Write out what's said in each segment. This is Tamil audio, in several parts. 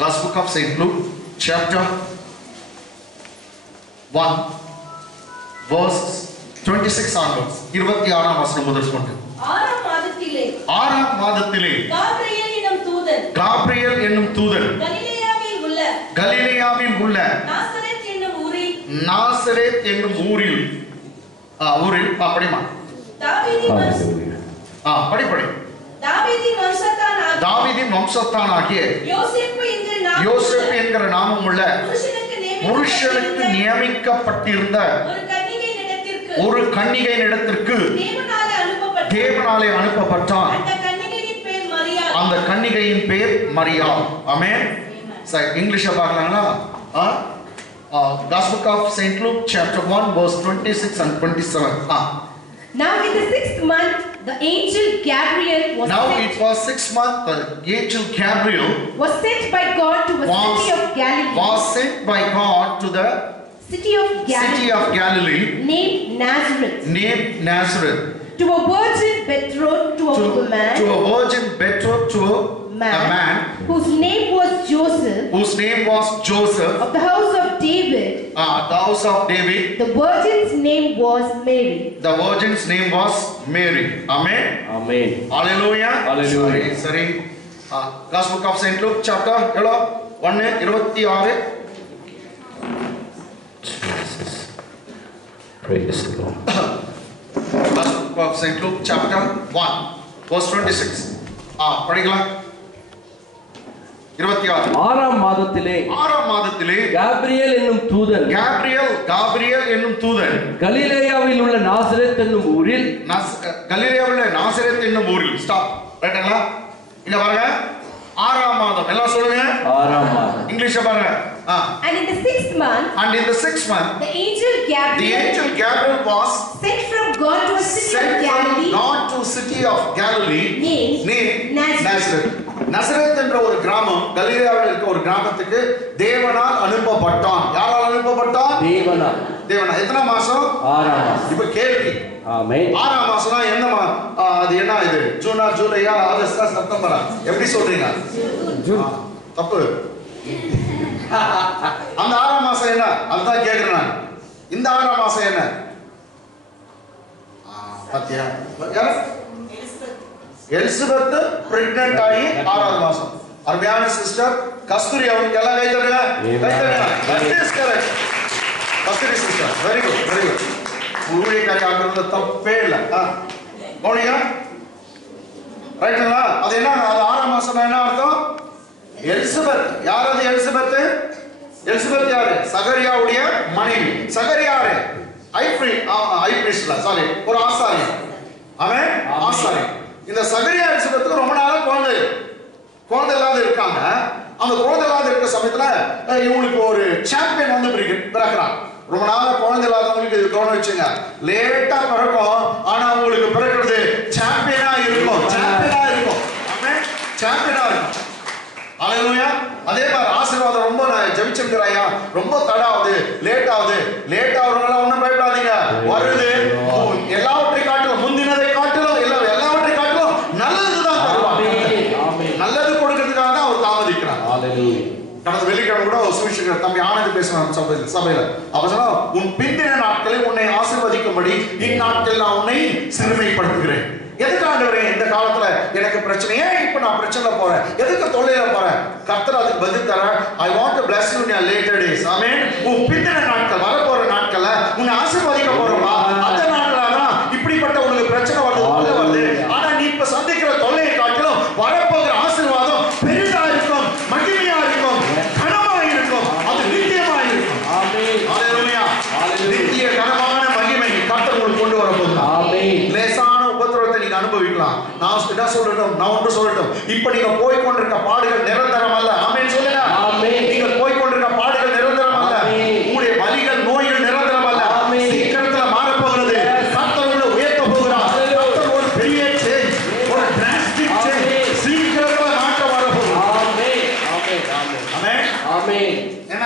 Last book of St. Luke, chapter 1, verse 26 onwards. 26ஆம் வசனம் முதல் கொண்டு. ஆறாம் மாதத்திலே காபிரியேல் என்னும் தூதன் கலிலேயாவில் உள்ள நாசரேத் என்னும் ஊரில் படிமா படிப்படி தாவீதின் வம்சத்தானாகிய யோசேப்பு என்கிற நாமம் உள்ள புருஷனுக்கு நியமிக்கப்பட்டிருந்த ஒரு கன்னிகையினிடத்திற்கு தேவனாலே அனுப்பப்பட்டான். அந்த கன்னிகையின் பேர் மரியாள். ஆமென். இங்கிலீஷ்ல பார்க்கலாங்களா? Gospel of St. Luke chapter 1 verse 26 and 27. Now in the 6th month the angel Gabriel was it was 6th month the angel Gabriel was sent by God to a city of Galilee. Was sent by God to the city of Galilee named Nazareth. To a virgin betrothed to a man whose name was Joseph of the house of David. The virgin's name was Mary. Amen. Hallelujah. Sorry. Gospel of St. Luke chapter 1:26. Praise the Lord. Gospel of St. Luke chapter 1 verse 26. படிக்கலாம். 26. ஆறாம் மாதத்திலே காபிரியேல் என்னும் தூதன் கலிலேயாவில் உள்ள நாசரேத் என்னும் ஊரில் ஸ்டாப் ரைட்டுங்களா? இங்க பாருங்க, ஆறாம் மாதம் எல்லாம் சொல்லுங்க. ஆறாம் மாதம் இங்கிலீஷ்ல பாருங்க. And in the 6th month the angel Gabriel was sent from God to a city of Galilee named Nazareth. நசரேத் என்ற ஒரு கிராமம், கலிலேயாவில் இருக்க ஒரு கிராமத்துக்கு தேவனால் அனுப்பப்பட்டான். யாரால் அனுப்பப்பட்டான்? தேவனால். எத்தனை மாசம்? 6ஆம் மாசம். இப்ப கேள்வி. ஆமென். 6ஆம் மாசம்னா என்ன? அது என்ன இது? ஜூனா, ஜூலையா, ஆகஸ்டா, செப்டம்பரா? எப்படி சொல்றீங்க? ஜூன். தப்பு. அந்த 6ஆம் மாசம் என்ன? அதுதான் கேக்குறேன் நான். இந்த 6ஆம் மாசம் என்ன? பாத்தியா? யாரு? எலிசபெத் பிரெக்னன்ட் ஆகி 6ஆவது மாசம். அருமையான சிஸ்டர் கஸ்தூரி அவங்களுக்கு எல்லாம் கை தட்டுங்க. That is correct. Kasthuri sister very good. ஊழியக்காரி ஆகிறது தப்பே இல்ல. கவனிங்க. ரைட்டுங்களா? அது என்ன? அது 6ஆம் மாசம் என்ன அர்த்தம்? எலிசபெத். யார் அது எலிசபெத்? எலிசபெத் யாரு? சகரியாவுடைய மனைவி. சகரியா யாரு? ஒரு ஆசாரியன். அவன் ஆசாரியன். இந்த சகரியா எலிசபெத்துக்கு ரொம்ப நாளா குழந்தை இல்லாத இருக்காங்க. அந்த குழந்தை இல்லாத இருக்கிற சமயத்துல இவங்களுக்கு ஒரு சாம்பியன் வந்து பிறக்கிறான். ரொம்ப நாளா குழந்தை இல்லாதவங்களுக்கு இது கவனம் வச்சுங்க. லேட்டா பிறக்கும், ஆனா உங்களுக்கு பிறக்கிறது சாம்பியனா இருக்கும். ஹல்லேலூயா. அதே மாதிரி ஆசீர்வாதம் ரொம்ப ஜெபிச்சிருக்கிறாயா, ரொம்ப தடாவது, லேட் ஆகுறவங்க ஒன்னும் பயப்படாதீங்க. வருது. எல்லாவற்றை காட்டிலும், முந்தினதை காட்டிலும், எல்லாவற்றை காட்டிலும் நல்லதுதான் தருவாங்க. நல்லது கொடுக்கிறதுக்காக தான் அவர் தாமதிக்கிறார். கடந்த வெள்ளிக்கிழமை கூட ஒரு சுவிசேஷகர் தம்பி ஆனந்த் பேசினார் சபையில. அப்ப சொன்னா, உன் பிந்தின நாட்களில் உன்னை ஆசீர்வதிக்கும்படி இந்நாட்களில் நான் உன்னை சிறுமைப்படுத்துகிறேன். எதுக்கு ஆண்டவரே இந்த காலத்துல எனக்கு பிரச்சனை? ஏன் இப்ப நான் பிரச்சனை போறேன்? எதுக்கு தொல்லையில போறேன்? கர்த்தர் அதுக்கு பதில் தர. I want to bless you in your later days. ஆமென். உன் பிந்தின நாட்கள், வரப்போற நாட்கள்ல உன்னை ஆசீர்வதிக்க போறோமா? அந்த நாட்களா தான் இப்படிப்பட்ட உங்களுக்கு பிரச்சனை வருது. ஆனா நீ இப்ப சந்திக்கிற தொல்லையை காட்டிலும் வரப்போகிற ஆசீர்வாதம் பெரிதா இருக்கும், மகிமையா இருக்கும், கனமா இருக்கும், அது நித்தியமா இருக்கும். ஆமென். ஹல்லேலூயா. நித்திய கனமான மகிமை கர்த்தர் உங்களுக்கு கொண்டு வர போகிறார். ஆமென். லேசான உபத்திரவத்தை நீங்க அனுபவிக்கலாம். நான் ஒன்று சொல்லட்டும். இப்ப நீங்க போய் கொண்டிருக்க பாடுகள் நிரந்தரம் அல்ல. ஆமென் சொல்லுங்க. ஆமென். நீங்க போய் கொண்டிருக்க பாடுகள் நிரந்தரம் அல்ல. உங்களுடைய வலிகள், நோய்கள் நிரந்தரம் அல்ல. சீக்கிரத்துல மாற போகிறது. கர்த்தர் உங்களை உயர்த்த போகிறார். கர்த்தர் ஒரு பெரிய சேஞ்ச், ஒரு டிராஸ்டிக் சேஞ்ச் சீக்கிரத்துல மாற்றம் வர போகுது. ஆமென். என்ன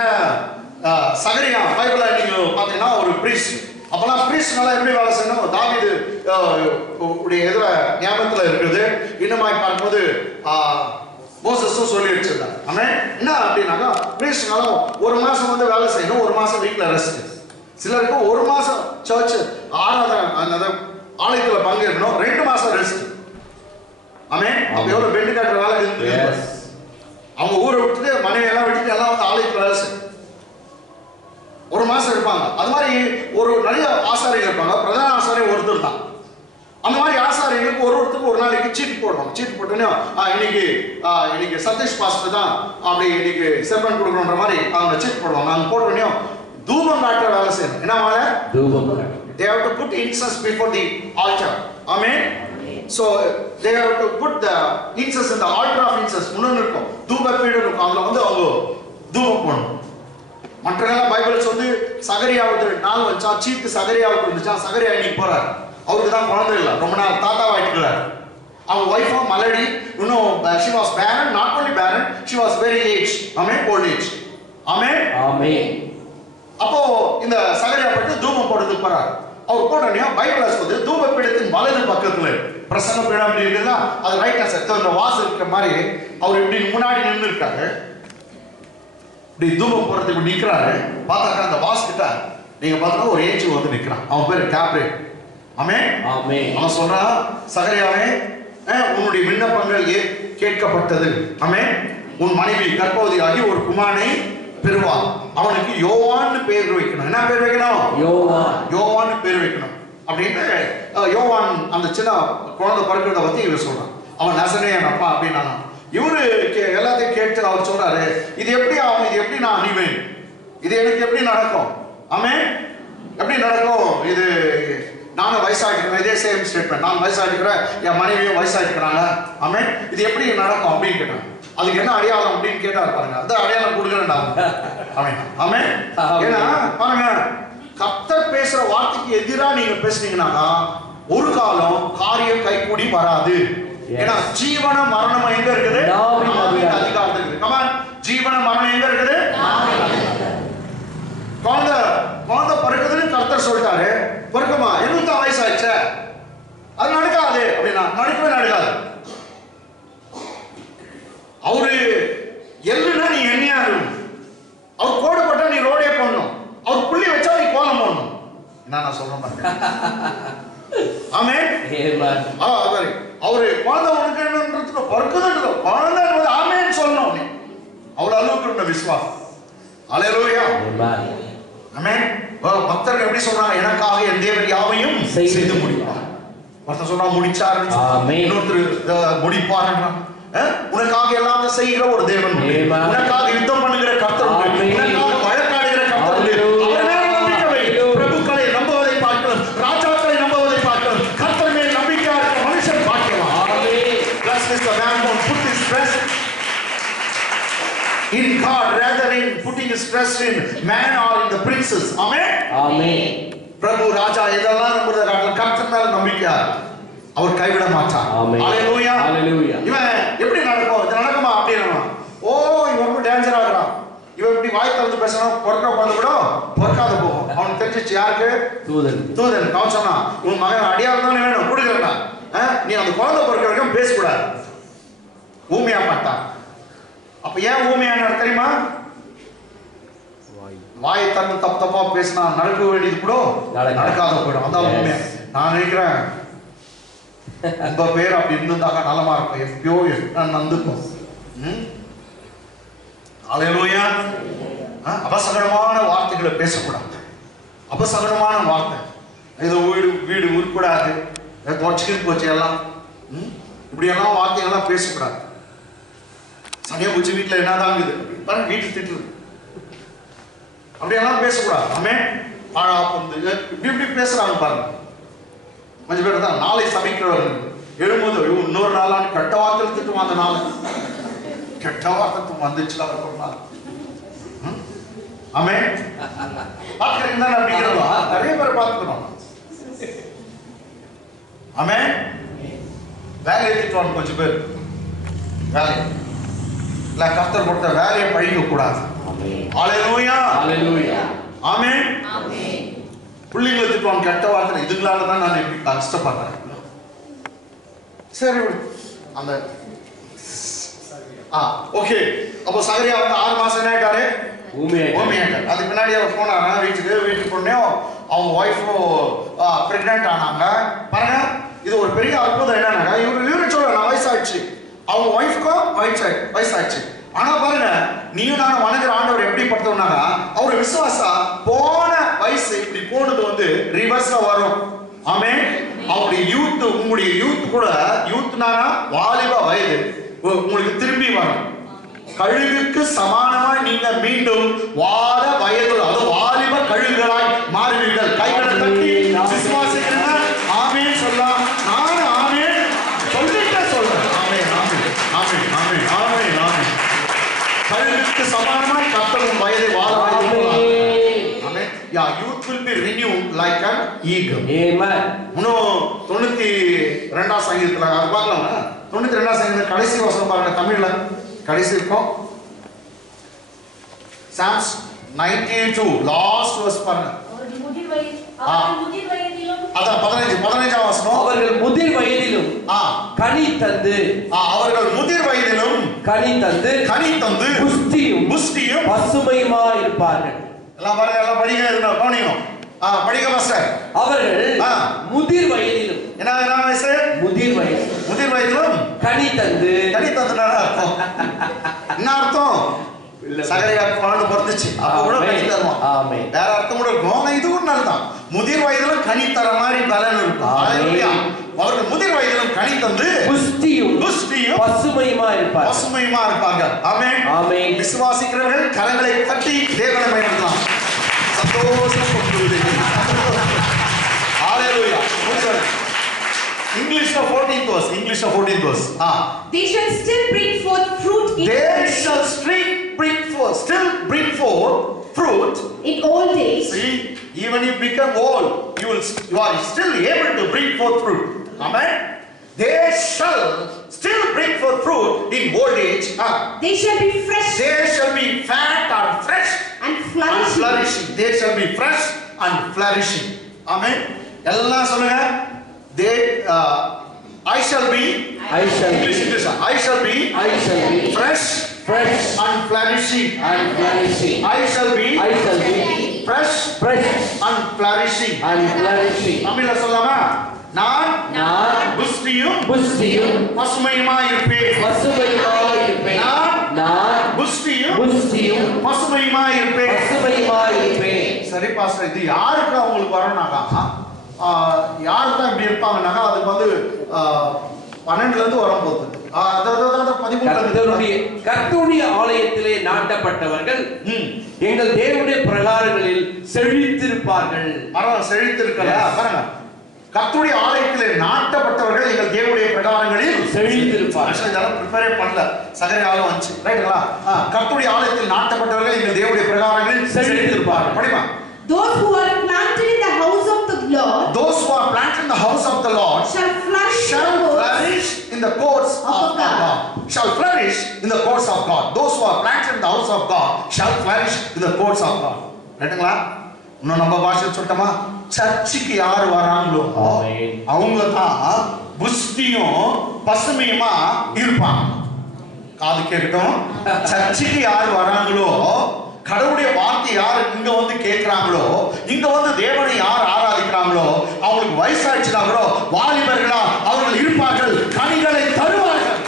சகரியா பைபிள்ல நீங்க பாத்தீங்கன்னா ஒரு பிரீஸ்ட். அப்பெல்லாம் பிரீஸ்ட்னால எப்படி வேலை செய்யணும்? தாவீது உடைய எதிர ஞாபகத்துல இருக்குது. இன்னுமாய் பார்க்கும்போது மோசஸும் சொல்லி வச்சிருந்தாங்க. ஆமென். என்ன அப்படின்னாக்கா பிரீஸ்ட்னாலும் ஒரு மாசம் வந்து வேலை செய்யணும், ஒரு மாசம் வீட்டில் ரெஸ்ட். சிலருக்கு ஒரு மாசம் சர்ச் ஆராதனை அந்த ஆலயத்துல பங்கேற்கணும், 2 மாசம் ரெஸ்ட். ஆமென். அப்ப எவ்வளவு பெண்டு காட்டுற வேலை இருந்து அவங்க ஊரை விட்டுட்டு மனைவி எல்லாம் விட்டுட்டு எல்லாம் வந்து ஆலயத்துல வேலை செய்யும். ஒரு மாசம் இருப்பாங்க. அது மாதிரி ஒரு நிறைய ஆசாரிகள் இருப்பாங்க. பிரதான ஆசாரி ஒருத்தர் தான். அந்த மாதிரி ஆசாரிகளுக்கு ஒருத்தருக்கு ஒரு நாளைக்கு சீட்டு போடுவாங்க. சீட்டு போட்டோன்னே இன்னைக்கு சதீஷ் பாஸ்டர் தான் அப்படி இன்னைக்கு செல்வன் கொடுக்கணுன்ற மாதிரி அவங்க சீட்டு போடுவாங்க. அவங்க போட்டோன்னே தூபம் காட்டுற வேலை செய்யணும். என்ன வேலை? தூபம். They have to put incense before the altar. Amen. So they have to put the incense in the altar of incense. முன்ன இருக்கும் தூப பீடம் இருக்கும். அதுல வந்து அவங்க தூபம் போடணும். மற்றவங்க பைபிள் சொல்லி சகரியாவுக்கு 4 வச்சா சீட்டு சகரியாவுக்கு இருந்துச்சா. சகரியா இன்னைக்கு போறாரு. அவருக்கு தான் குழந்தை இல்லை, ரொம்ப நாள் தாத்தாவாயிட்டுக்கிறார். அவங்க ஒய்ஃபா மலடி இன்னும் she was barren, not only barren, she was very aged. Amen. Old age. Amen. Amen. அப்போ இந்த சகரியா பட்டு தூபம் போடுறதுக்கு போறாரு. அவர் போட்டோன்னே பைபிள்ல சொல்லுது தூப பீடத்தின் வலது பக்கத்துல பிரசன்ன பீடம் அப்படி இருக்குதா, அது ரைட் சைடு அந்த வாசல் இருக்கிற மாதிரி அவர் இப்படி முன்னாடி நின்று இருக்காரு. இப்படி தூபம் போடுறதுக்கு நிக்கிறாரு. பார்த்தாக்கா அந்த வாசல்கிட்ட நீங்க பார்த்தா ஒரு ஏஜ் வந்து நிக்கிறான். அவன் பேரு கேப்ரே. ஆமென். ஆமென். அவன் சொல்றான், சகரியாவே உன்னுடைய விண்ணப்பங்கள் கேட்கப்பட்டது. ஆமென். உன் மனைவி கர்ப்பவதியாகி ஒரு குமாரனை பெறுவான். அவனுக்கு யோவான்னு பேர் வைக்கணும். என்ன பேர் வைக்கணும்? யோவான். யோவான்னு பேர் வைக்கணும் அப்படின்னு யோவான் அந்த சின்ன குழந்தை பிறக்கிறத பத்தி இவர் சொல்றான். அவன் நசரேயன் அப்பா அப்படின்னா இவரு எல்லாத்தையும் கேட்டு அவர் சொல்றாரு, இது எப்படி ஆகும், இது எப்படி நான் அணிவேன், இது எனக்கு எப்படி நடக்கும்? ஆமென். எப்படி நடக்கும்? இது நானும் வயசாகிக்கிறேன். இதே சேம் ஸ்டேட்மெண்ட். நான் வயசாகிக்கிறேன், என் மனைவியும் வயசாகிக்கிறாங்க. ஆமென். இது எப்படி நடக்கும் அப்படின்னு கேட்டான். அதுக்கு என்ன அடையாளம் அப்படின்னு கேட்டாரு பாருங்க. அந்த அடையாளம் கொடுக்குறேன்டா. ஆமென். ஆமென். ஏன்னா பாருங்க, கர்த்தர் பேசுற வார்த்தைக்கு எதிரா நீங்க பேசுனீங்கன்னா ஒரு காலம் காரியம் கைகூடி வராது. ஏன்னா ஜீவன மரணம் எங்க இருக்குது? அதிகாரத்தில் இருக்குது. கமான். ஜீவன மரணம் எங்க இருக்குது? குழந்தை பிறகுதுன்னு கர்த்தர் சொல்லிட்டாரு. பிறக்குமா 70 வயசு ஆயிடுச்சு, அது நடக்காது அப்படின்னா நடக்கவே நடக்காது. அவரு எல்லுன்னா நீ எண்ணியா இருக்கணும். அவர் கோடு போட்டா நீ ரோடே போடணும். அவர் புள்ளி வச்சா நீ கோலம் போடணும். என்ன நான் சொல்றேன் பாருங்க. ஆமென். அவரு குழந்தை உனக்கு பிறக்குதுன்னு குழந்தை ஆமென் சொல்லணும். அவ்வளவு அளவுக்கு விசுவாசம். அல்லேலூயா. ஆமென். பக்தர்கள் எப்படி சொல்றாங்க? எனக்காக என் தேவன் யாவையும் செய்து முடிப்பார். ஒருத்தர் சொன்னா முடிச்சாருன்னு, இன்னொருத்தர் முடிப்பாருன்றான். உனக்காக எல்லாம் செய்கிற ஒரு தேவன், உனக்காக யுத்தம் பண்ணுகிற கர்த்தர், உனக்காக வழக்காடுகிற கர்த்தர். அவர் மேல் நம்பிக்கை வை. பிரபுக்களை நம்புவதை பார்க்கலாம், ராஜாக்களை நம்புவதை பார்க்கலாம். கர்த்தர் மேல் நம்பிக்கையா இருக்க மனுஷன் பார்க்கலாம். Blessed is the man who put his trust in God rather than putting his trust in man or in the princes. Amen. Amen. பிரபு ராஜா இதெல்லாம் நம்புறத கர்த்தர் மேல நம்பிக்கையா அவர் கைவிட மாட்டார். ஹalleluya. ஹalleluya. இவன் எப்படி நடக்கும்? இது நடக்குமா அப்படினா ஓ இவன் ரொம்ப டேஞ்சரா இருக்கான். இவன் இப்படி வாய் திறந்து பேசணும், பொறுக்க வந்து கூட பொறுக்காத போகும். அவனுக்கு தெரிஞ்சிச்சு யாருக்கு? தூதன். அவன் சொன்னா உன் மகன் அடியாள் தானே வேணும், கொடுக்கறடா. நீ அந்த குழந்தை பொறுக்க வரைக்கும் பேசக்கூடாது. ஊமையா மாட்டான். அப்ப ஏன் ஊமையான தெரியுமா? வாய் திறந்து தப்பா பேசினா நடக்க வேண்டியது கூட நடக்காத போயிடும். அதான் ஊமையா. நான் நினைக்கிறேன் உங்க பேர் அப்படி இருந்தாங்க நலமா இருக்கும். எப்பயோ நந்துக்கும். அல்லேலூயா. அபசகரமான வார்த்தைகளை பேசக்கூடாது. அபசகரமான வார்த்தை ஏதோ வீடு உருப்படாது, தொலைச்சிக்கிட்டு போச்சு எல்லாம், இப்படி எல்லாம் வார்த்தைகள்லாம் பேசக்கூடாது. சனியா பூச்சி வீட்டுல என்னதாங்குது பாருங்க, வீட்டு திட்டு அப்படியெல்லாம் பேசக்கூடாது. ஆமென். பாழா பொந்து இப்படி பேசுறாங்க பாருங்க. கொஞ்சம் பேர் தான் நாளை சமைக்கிறவர்கள் எழும்போது இன்னொரு நாளான கெட்ட வார்த்தை திட்டம். அந்த நாள் கெட்ட வார்த்தை வந்துச்சு அவர் ஒரு நாள். ஆமென். பார்க்கிறீங்களா? அப்படிங்கிறதா நிறைய பேர் பார்த்துக்கணும். ஆமென். வேலையை திட்டுவாங்க கொஞ்சம் பேர். வேலை இல்ல, கர்த்தர் கொடுத்த வேலையை பழிக்க கூடாது. ஹalleluya. ஹalleluya. ஆமென். ஆமென். புள்ளிங்களை திட்டுவாங்க கெட்ட வார்த்தை. இதுங்களால தான் நான் இப்படி கஷ்டப்படுறேன். சரி அந்த ஓகே. அப்போ சகரியா வந்து 6 மாசம் என்ன ஆயிட்டாரு? ஊமையாயிட்டாரு. ஊமையாயிட்டாரு. அதுக்கு பின்னாடி அவர் போனாரா வீட்டுக்கு போனே அவங்க ஒய்ஃபும் பிரெக்னென்ட் ஆனாங்க. பாருங்க, இது ஒரு பெரிய அற்புதம். என்னன்னா இவரு சொல்ற வயசாச்சு, அவங்க ஒய்ஃப்க்கும் வயசாச்சு. ஆனா பாருங்க, நீயும் நானும் வணங்குற ஆண்டவர் எப்படி படுத்தோம்னாங்க, அவர் விசுவாசா போன வயசு இப்படி போனது வந்து ரிவர்ஸ்ல வரும். ஆமென். அவருடைய யூத், உங்களுடைய யூத் கூட, யூத்னானா வாலிப வயது, உங்களுக்கு திரும்பி வரும். கழுகுக்கு சமானமாய் நீங்க மீண்டும் வாழ வயது, அது வாலிப கழுகுகளாய் மாறுவீர்கள். கைகளை தட்டி விசுவாசிக்கிறீங்க? ஆமென் சொல்லலாம். நான் ஆமென் சொல்லிட்டே சொல்றேன். ஆமென் ஆமென் ஆமென் ஆமென் ஆமென் ஆமென். கழுகுக்கு சமானமாய் கர்த்தரும் வயதை வாழ வைப்பார். ஆமென். Yeah, youth will be renewed like an eagle. Amen. இன்னும் 92 சங்கீதத்துல அது பார்க்கலாமா? 92 சங்கீதம் கடைசி வசனம் பாருங்க. தமிழ்ல கடைசி இருக்கும். Psalms 92 லாஸ்ட் verse பாருங்க. அதான் 15 வசனம். அவர்கள் முதிர் வயதிலும் கனி தந்து, அவர்கள் முதிர் வயதிலும் கனி தந்து புஷ்டியும் பசுமையுமா இருப்பார்கள். எல்லாம் பாருங்க, எல்லாம் படிங்க, கவனிக்கணும். படிங்க மாஸ்டர். அவர்கள் முதிர் வயதிலும், என்ன வயசு? முதிர் வயதிலும் கனி தந்துனா அர்த்தம் என்ன அர்த்தம்? சகரியா குழந்தை பிறந்துச்சு, அப்ப கூட கனி தருவான். ஆமென். வேற அர்த்தம் கூட இருக்கும். ஆனா இது ஒரு நாள் தான். முதிர் வயதிலும் கனி தர மாதிரி பலன் இருக்கும். ஹalleluya. அவர்கள் முதிர் வயதிலும் கனி தந்து புஷ்டியும் பசுமையுமா இருப்பாங்க. ஆமென் ஆமென். விசுவாசிக்கிறவர்கள் கரங்களை தட்டி தேவனை பயன்படுத்தலாம். சந்தோஷப்பட்டு ஹalleluya. English of 14th verse. They shall still bring forth fruit in in old days. See, even if you become old, you are still able to bring forth fruit. Amen. They shall still bring forth fruit in old age. They shall be fresh. They shall be fat and fresh and flourishing. They shall be fresh and flourishing. Amen. எல்லாம் சொல்லுங்க. I shall be fresh and flourishing. I shall be fresh and flourishing. தமிழ்ல சொல்லலாமா? நான் புஷ்டியும் பசுமையுமா இருப்பேன். நான் புஷ்டியும் பசுமையுமா இருப்பேன். சரி பாஸ்டர், இது யாருக்கு அவங்களுக்கு வரணும்னாக்கா, யாருக்கு தான் இப்படி இருப்பாங்கன்னாக்கா, அதுக்கு வந்து 12ல இருந்து வரும்போது கர்த்தருடைய ஆலயத்திலே நாட்டப்பட்டவர்கள் எங்கள் தேவனுடைய பிரகாரங்களில் செழித்திருப்பார்கள். பாருங்க, கர்த்தருடைய ஆலயத்திலே நாட்டப்பட்டவர்கள் எங்கள் தேவனுடைய பிரகாரங்களில் செழித்திருப்பார்கள். இதெல்லாம் ப்ரிப்பேரே பண்ணல, சகரியாலும் வந்துச்சு. ரைட்டுங்களா? கர்த்தருடைய ஆலயத்தில் நாட்டப்பட்டவர்கள் எங்கள் தேவனுடைய பிரகாரங்களில் செழித்திருப்பார்கள். படிமா. Those who are planted in the house of the Lord shall flourish in the courts of God. Shall flourish in the courts of God. Those who are planted in the house of God shall flourish in the courts of God. ரைட்டுங்களா? இன்னும் நம்ம பாஷையில் சொல்லட்டோமா? சர்ச்சுக்கு யார் வராங்களோ அவங்க தான் புஷ்டியும் பசுமையுமா இருப்பாங்க. காது கேட்கட்டும். சர்ச்சுக்கு யார் வராங்களோ, கடவுளுடைய வார்த்தை யார் இங்க வந்து கேட்கிறாங்களோ, இங்க வந்து தேவனை யார் ஆராதிக்கிறாங்களோ, அவங்களுக்கு வயசாச்சுனா கூட வாலிபர்களா அவர்கள் இருப்பார்கள், கனிகளை தருவார்கள்.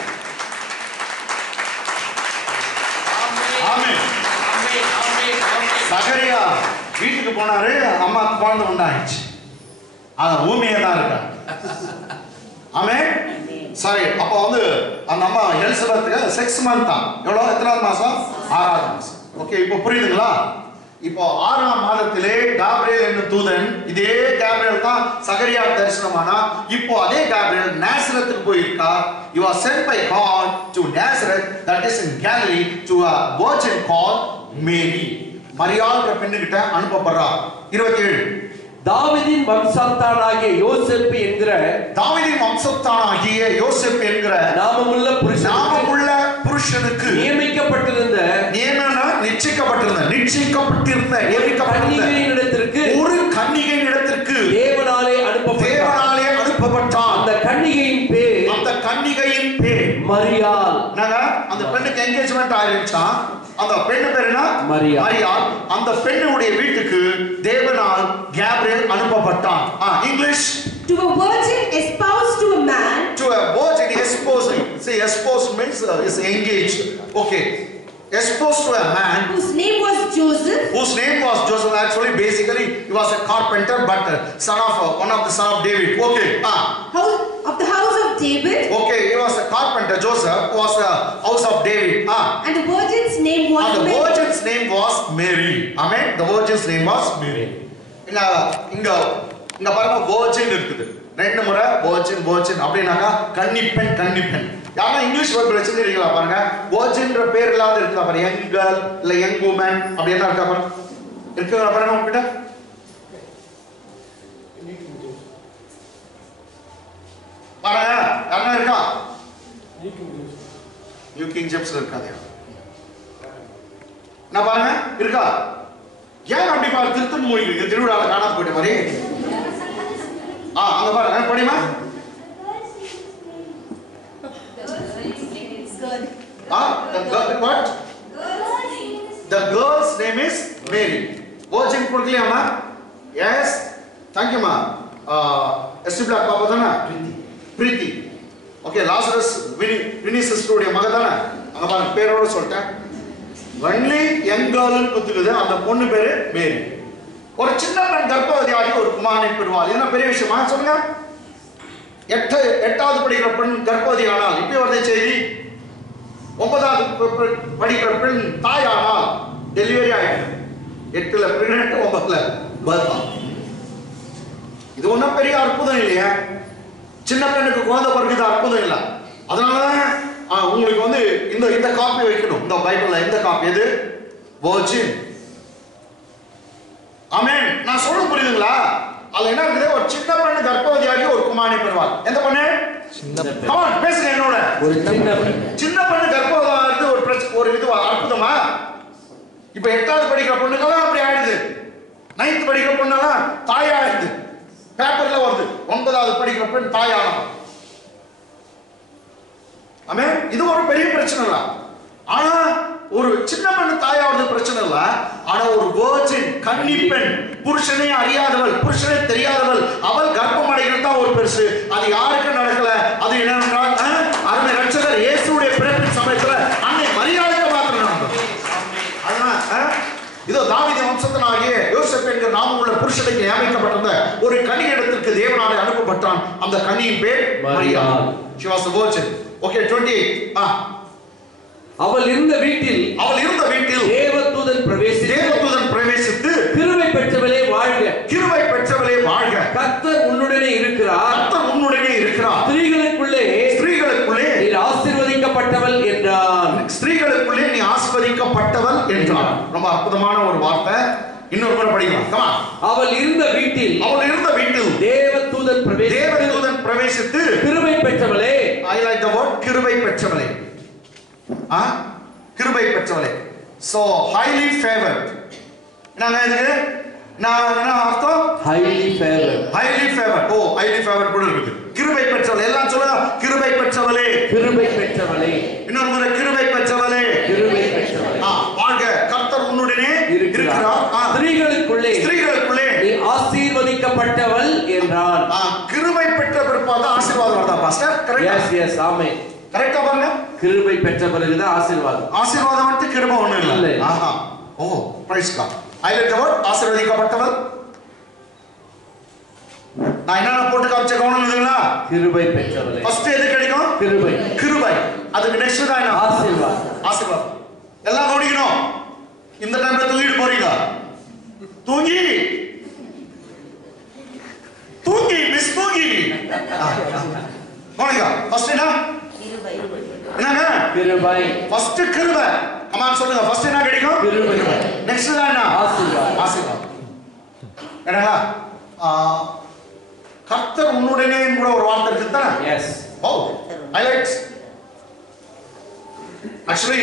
ஆமென். சகரியா வீட்டுக்கு போனாரு, அம்மா குழந்தை உண்டாயிடுச்சு. ஆனா ஊமையா தான் இருக்கா. ஆமென். சரி, அப்ப வந்து அந்த அம்மா எலிசபெத்துக்கு 6 மந்த் தான். எவ்வளவு? எத்தனாவது மாசம்? 6வது மாசம். ஓகே, இப்போ புரியுதுங்களா? இப்போ 6ஆம் மாதத்திலே காபிரியேல் என்னும் தூதன், இதே காபிரியேல் தான் சகரியா தரிசனமானா. இப்போ அதே காபிரியேல் நாசரேத்துக்கு போயிருக்கா. He was sent by God to Nazareth, that is in Galilee, to a virgin called Mary. மரியாள்ன்ற பெண்ணுகிட்ட அனுப்பப்படுறா. 27. தாவீதின் வம்சத்தானாகிய யோசேப்பு என்கிற நாமமுள்ள புருஷனுக்கு நியமிக்கப்பட்டிருந்த ஒரு கன்னிகையினிடத்திற்கு தேவனாலே அனுப்பப்பட்டான். அந்த கன்னிகையின் பேர் மரியாள். அந்த பெண்ணுக்கு என்கேஜ்மெண்ட் ஆயிருச்சாம். அந்த பெண்ணு பேர் என்ன? மரியா. மரியாள். அந்த பெண்ணுடைய வீட்டுக்கு தேவனால் கேப்ரியல் அனுப்பப்பட்டான். English. To a virgin espoused to a man. To a virgin espousing. See, espoused means is engaged. Okay. Espoused to a man Whose name was Joseph. Whose name was Joseph. Actually, basically, he was a carpenter, but son of one of the son of David. Okay. House of the house of David. Okay, he was a carpenter. Joseph was a house of David. And the virgin's name was And the Mary. virgin's name was Mary. Amen. The virgin's name was Mary. இங்க பாருங்க virgin இருக்குது. ரெண்டு முறை virgin அப்படினாக்கா கன்னிப்பெண் கன்னிப்பெண். யாரா இங்கிலீஷ் வேர்ட் வச்சிருக்கீங்களா பாருங்க. virginன்ற பேர் இல்லாத இருக்குதா பாருங்க. young girl இல்ல young woman அப்படி என்ன இருக்கா பாருங்க. இருக்குங்களா பாருங்க உங்ககிட்ட. பாருங்க யாரா இருக்கா? நியூ கிங் ஜேம்ஸ்ல இருக்காதே. நான் பாருங்க இருக்கா? ஏன் அப்படி பாரு திருத்தம் மூழ்கிறீங்க? திருவிழால காணாம போயிட்ட மாதிரி. அங்க பாருங்க படிமா. What? The girl's name is Mary. Virgin கொடுக்கலையாமா? Yes. Thank you ma. SC Black பாப்பா தானே? பிரீத்தி. Okay, Lazarus Vinicius உடைய மக தானே? அங்க பாருங்க பேரோட சொல்லிட்டேன். only young girl குத்துக்குது. அந்த பொண்ணு பேரு மேரி. ஒரு சின்ன பெண் கர்ப்பவதியாகி ஒரு குமாரனை பெறுவாள். என்ன பெரிய விஷயமா சொல்லுங்க? எட்டாவது படிக்கிற பெண் கர்ப்பவதியானால் இப்ப வருது செய்தி. 9வது படிக்கிற பெண் தாயானால் டெலிவரி ஆயிடும். 8ல பிரெக்னன்ட் 9ல பர்த். இது ஒன்றும் பெரிய அற்புதம் இல்லையா? சின்ன பெண்ணுக்கு குழந்தை பிறகுது அற்புதம் இல்லை. அதனாலதான் உங்களுக்கு வந்து இந்த காப்பி வைக்கணும். இந்த பைபிள்ல இந்த காப்பி எது? virgin. ஆமென். நான் சொல்ல புரியுதுங்களா? அதுல என்ன இருக்குது? ஒரு சின்ன பெண்ணு கர்ப்பவதியாகி ஒரு குமாரனை பெறுவாள். எந்த பொண்ணு? பேசுங்க என்னோட. ஒரு சின்ன பெண்ணு கர்ப்பவதியாகிறது ஒரு இது அற்புதமா? இப்ப 8வது படிக்கிற பொண்ணுங்கெல்லாம் அப்படி ஆயிடுது. 9th படிக்கிற பொண்ணெல்லாம் தாயாயிடுது. பேப்பர்ல வருது 9வது படிக்கிற பெண் தாயானவ. ஆமென். இது ஒரு பெரிய பிரச்சனை இல்ல. ஆனா ஒரு சின்ன பெண்ணு தாயாவது பிரச்சனை இல்ல. ஆனா ஒரு virgin கன்னிப்பெண் புருஷனை அறியாதவள் புருஷனை தெரியாதவள் அவள் கர்ப்பம் அடைகிறது தான் ஒரு பெருசு. அது யாருக்கு நடக்கல? அது என்னன்னா அருமை ரட்சகர் இயேசுவுடைய பிறப்பின் சமயத்துல அன்னை மரியாதைக்கு மாத்திரம் நடந்தது. அதனால இதோ தாவீது வம்சத்தினாகிய யோசேப் என்கிற நாமம் உள்ள புருஷனுக்கு நியமிக்கப்பட்டிருந்த ஒரு கன்னியிடத்திற்கு தேவனாலே அனுப்பப்பட்டான். அந்த கன்னியின் பேர் மரியாள். She was a virgin. Okay, 28. அவள் இருந்த வீட்டில் தேவதூதன் பிரவேசித்து கிருபை பெற்றவளே வாழ்க, கிருபை பெற்றவளே வாழ்க, கர்த்தர் உன்னுடனே இருக்கிறார், ஸ்திரீகளுக்குள்ளே நீ ஆசீர்வதிக்கப்பட்டவள் என்றான். ஸ்திரீகளுக்குள்ளே நீ ஆசீர்வதிக்கப்பட்டவள் என்றான். ரொம்ப அற்புதமான ஒரு வார்த்தை. இன்னொரு முறை படிக்கலாம். அவள் இருந்த வீட்டில் தேவதூதன் பிரவேசித்து கிருபை பெற்றவளே. I like the word கிருபை பெற்றவளே. கிருபை பெற்றவளே. So highly favored. என்னங்க இது? என்ன அர்த்தம்? highly favored. highly favored. highly favored கூட இருக்குது. கிருபை பெற்றவளே. எல்லாம் சொல்லுங்க. கிருபை பெற்றவளே. இன்னொரு முறை கிருபை பெற்றவளே. வாழ்க, கர்த்தர் உன்னுடனே இருக்கிறார். ஸ்திரீகளுக்குள்ளே நீ ஆசீர்வதிக்கப்பட்டவள் என்றான். கிருபை பெற்ற பிற்பாடு ஆசீர்வாதம் வருதா பாஸ்டர்? கரெக்ட்? எஸ் ஆமென். கரெக்ட்டா பாருங்க. கிருபை பெற்ற பிறகுதான் ஆசீர்வாதம். ஆசீர்வாதம் வந்து கிருபை ஒண்ணு இல்ல. Praise God. I like the word ஆசீர்வதிக்கப்பட்டவள். நான் என்ன போட்டு காமிச்ச கவனம் இதுங்களா? கிருபை பெற்றவளே. ஃபர்ஸ்ட் எது கிடைக்கும்? கிருபை. அதுக்கு நெக்ஸ்ட் தான் என்ன? ஆசீர்வாதம். எல்லாம் கவனிக்கணும். இந்த டைம்ல தூங்கிட்டு போறீங்க. தூங்கி மிஸ் தூங்கி. கவனிங்க. ஃபர்ஸ்ட் என்ன? என்னங்க? கிருபை. ஃபர்ஸ்ட் கிருபை. கமான் சொல்லுங்க. ஃபர்ஸ்ட் என்ன கிடைக்கும்? கிருபை. நெக்ஸ்ட் தான் என்ன? ஆசீர்வாதம். என்னடா? கர்த்தர் உன்னுடனே கூட ஒரு வார்த்தை இருக்கு தானே? எஸ். I like. Actually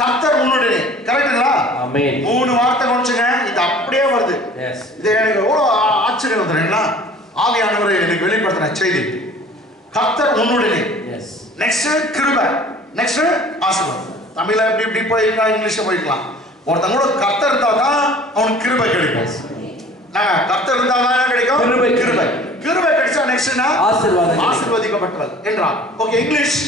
கர்த்தர் உன்னுடனே. கரெக்ட்டுங்களா? ஆமென். 3 வார்த்தை கவனிச்சுங்க. இது அப்படியே வருது. எஸ். இது எனக்கு எவ்வளவு ஆச்சரியம் வந்துறீங்களா? ஆவியானவர் எனக்கு வெளிப்படுத்தின செய்தி. கர்த்தர் உன்னுடனே. எஸ். நெக்ஸ்ட் கிருபை. நெக்ஸ்ட் ஆசீர்வாதம். தமிழ்ல இப்படி போயிருக்கலாம், இங்கிலீஷ்ல போயிருக்கலாம். ஒருத்தன் கூட கர்த்தர் இருந்தா தான் அவனுக்கு கிருபை கிடைக்கும். கர்த்தர் இருந்தா தான் என்ன கிடைக்கும்? கிருபை. கிருபை கிடைச்சா நெக்ஸ்ட் என்ன? ஆசீர்வதிக்கப்பட்டவள் என்றான். Okay, English.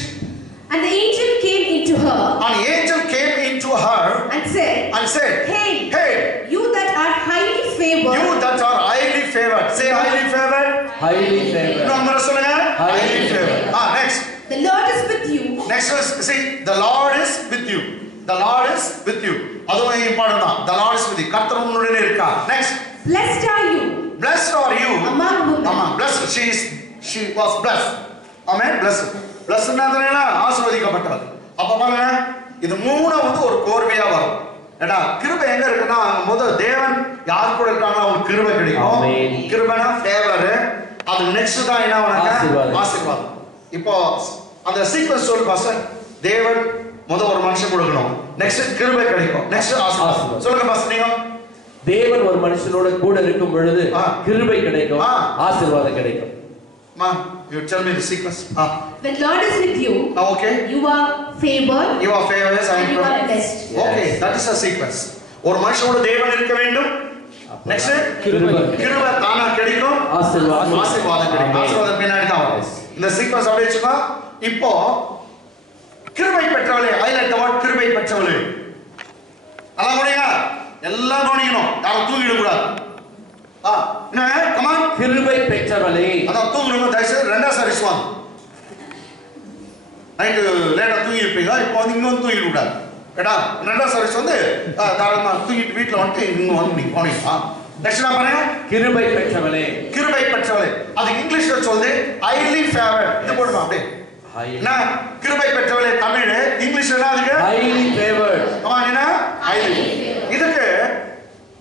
And the angel came into her. An angel came into her and said, Hey, you that are highly favored. You that are highly favored. Say highly favored. Highly favored. Number சொல்லுங்க. Highly favored. Next. The Lord is with you. Next is, see, the Lord is with you. The Lord is with you. அதுவும் இம்பார்ட்டன்ட் தான். The Lord is with you. கர்த்தர் உன்னுடனே இருக்கார். Next. Blessed are you. Blessed are you among women. Amen. Blessed. She was blessed. Amen. Blessed. Blessedனா ஆசீர்வதிக்கப்பட்டவள். அப்ப பாருங்க, இது மூணு வந்து ஒரு கோர்வையா வரும். ஏடா கிருபை எங்க இருக்குன்னா, முதல் தேவன் யார் கூட இருக்காங்களோ அவங்களுக்கு கிருபை கிடைக்கும். கிருபைனா ஃபேவர். அது நெக்ஸ்ட் தான் என்ன வராங்க? ஆசீர்வாதம். இப்போ அந்த சீக்வென்ஸ் சொல்லு பாஸ்டர். தேவன் முதல் ஒரு மனுஷன் கொடுக்கணும், நெக்ஸ்ட் கிருபை கிடைக்கும், நெக்ஸ்ட் ஆசீர்வாதம். சொல்லுங்க பாஸ்டர் நீங்க. தேவன் ஒரு மனுஷனோட கூட இருக்கும் பொழுது கிருபை கிடைக்கும், ஆசீர்வாதம் கிடைக்கும். Ma'am, you tell me the sequence. When Lord is with you, okay. You are favored. You are favored and you are blessed. Okay, that is a sequence. ஒரு மனுஷனோட தேவன் இருக்க வேண்டும். Next கிருபை தானா கிடைக்கும், ஆசீர்வாதம் கிடைக்கும். ஆசீர்வாதம் பின்னாடி தான் வரும். இந்த சீக்வென்ஸ் அப்படியே வச்சுக்கோ. இப்போ கிருபை பெற்றவளே, highlight the word கிருபை பெற்றவளே. நல்லா கவனிங்க, எல்லாம் கவனிக்கணும், யாரும் தூங்கிட கூடாது. என்ன come on, கிருபை பெற்றவளே. அதான் தூங்குறவங்க தயவுசெய்து ரெண்டாவது சர்வீஸ் வாங்க. நைட்டு லேட்டா தூங்கி இருப்பீங்க, இப்போ வந்து இங்க வந்து தூங்கிட கூடாது. கேட்டா ரெண்டாவது சர்வீஸ் வந்து தாராளமா தூங்கிட்டு வீட்டுல வந்துட்டு இங்க வந்து நீங்க போனீங்க. நெக்ஸ்ட் நான் பாருங்க, கிருபை பெற்றவளே. கிருபை பெற்றவளே. அது இங்கிலீஷ்ல சொல்லுது highly favored. இது போடுமா அப்படியே. என்ன கிருபை பெற்றவளே தமிழ், இங்கிலீஷ்ல என்ன அதுக்கு? highly favored. ஆமா, என்ன highly. இதுக்கு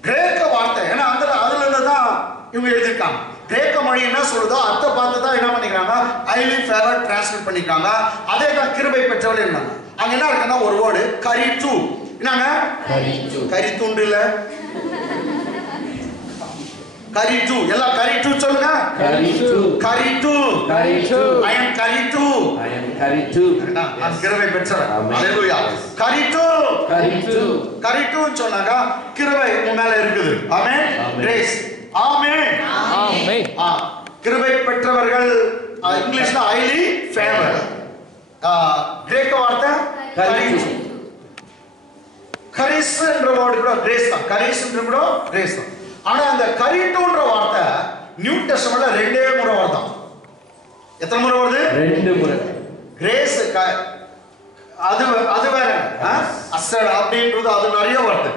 கிரேக்க வார்த்தை, ஏன்னா அதுல இருந்து தான் இவங்க எழுதிருக்காங்க. கிரேக்க மொழி என்ன சொல்லுதோ அதை பார்த்து தான் என்ன பண்ணிக்கிறாங்க, highly favored டிரான்ஸ்லேட் பண்ணிருக்காங்க. அதே தான் கிருபை பெற்றவளே என்ன. அங்க என்ன இருக்குன்னா ஒரு வேர்டு கரித்து. என்னங்க? கரித்துண்டு இல்ல, கரித்து. எல்லாம் கரித்து சொல்லுங்க. கரித்து. I am கரித்து. நான் கிருபை பெற்றவன். ஹalleluya. கரித்து. கரித்து சொன்னாங்க கிருபை உன் மேல இருக்குது. ஆமென். கிரேஸ். ஆமென். கிருபை பெற்றவர்கள் இங்கிலீஷ்ல highly favored. கிரேக்க வார்த்தை கரித்து. கரிஸ் என்ற வார்டு கூட கிரேஸ் தான். கரிஸ் என்ற கூட கிரேஸ் தான். ஆனா அந்த கரித்துன்ற வார்த்தை நியூ டெஸ்டமென்ட்ல ரெண்டே முறை வருது. எத்தனை முறை வருது? ரெண்டு முறை. கிரேஸ் அது வேற, அசட் அப்படின்றது அது நிறைய வருது.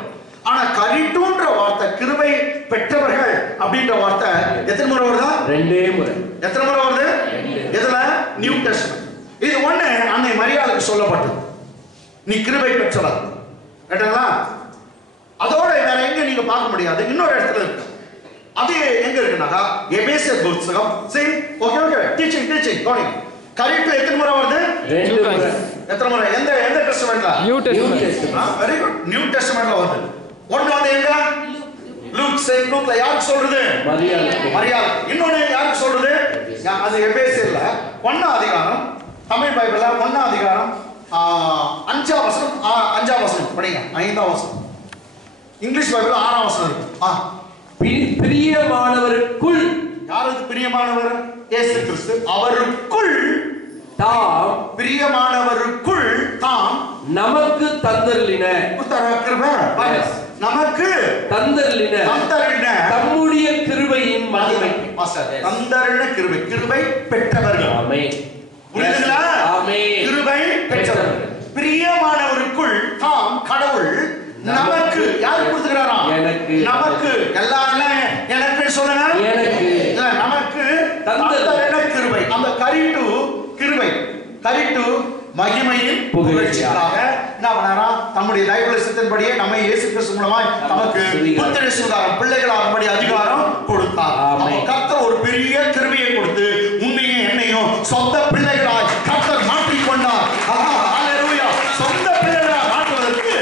ஆனா கரித்துன்ற வார்த்தை கிருபை பெற்றவர்கள் அப்படின்ற வார்த்தை எத்தனை முறை வருதா? ரெண்டே முறை. எத்தனை முறை வருது? எதுல? New testament. இது ஒண்ணு அன்னை மரியாளுக்கு சொல்லப்பட்டது, நீ கிருபை பெற்றவர். கேட்டீங்களா? அதோட வேற எங்க நீங்க பார்க்க முடியாது, இன்னொரு இடத்துல இருக்கு. அது எங்க இருக்குனாக்கா எபேசியர் புத்தகம். சரி, ஓகே டீச்சிங் கோனி. கரித்து எத்தனை முறை வருது? ரெண்டு முறை. எத்தனை முறை? எந்த டெஸ்டமென்ட்ல? New testament. Very good, new டெஸ்டமென்ட்ல வருது. ஒன்னு வந்து எங்க? லூக். செயின்ட் லூக்ல யாருக்கு சொல்றது? மரியாள். இன்னொன்னு யாருக்கு சொல்றது? அது எபேசியர்ல 1ஆம் அதிகாரம், தமிழ் பைபிள்ல 1ஆம் அதிகாரம் 5ஆம் வசனம் படிங்க. 5ஆம் வசனம். இங்கிலீஷ் பைபிள்ல 6ஆம் வசனம் இருக்கு. பிரியமானவருக்குள். யாருக்கு பிரியமானவர்? இயேசு கிறிஸ்து. அவருக்குள் தாம், பிரியமானவருக்குள் தாம் நமக்கு தந்தருளின. நமக்கு தந்தருளின தம்முடைய கிருபையின் மகிமை. தந்தருளின கிருபை, கிருபை பெற்றவர்கள். ஆமென். புரியுதுங்களா? ஆமென். கிருபை பெற்றவர்கள். பிரியமானவருக்குள் தாம், கடவுள் நமக்கு யார் கொடுத்துக்கிறாரா? எனக்கு. நமக்கு. எல்லாரும் எனக்கு சொல்லுங்க. எனக்கு. நமக்கு தந்தருளின கிருபை. அந்த கரிட்டு கிருபை, கரிட்டு மகிமையின் புகழ்ச்சிக்காக என்ன பண்ணாரா? தம்முடைய தயவுள்ள சித்தத்தின்படியே நம்மை இயேசு கிறிஸ்து மூலமாய் நமக்கு புத்திர சுதந்திரம், பிள்ளைகளாகும்படி அதிகாரம் கொடுத்தார். அப்ப கர்த்தர் ஒரு பெரிய கிருபையை கொடுத்து உண்மையும் என்னையும் சொந்த பிள்ளைகளாய் கர்த்தர் மாற்றிக் கொண்டார். ஹalleluya. சொந்த பிள்ளைகளாய் மாற்றுவதற்கு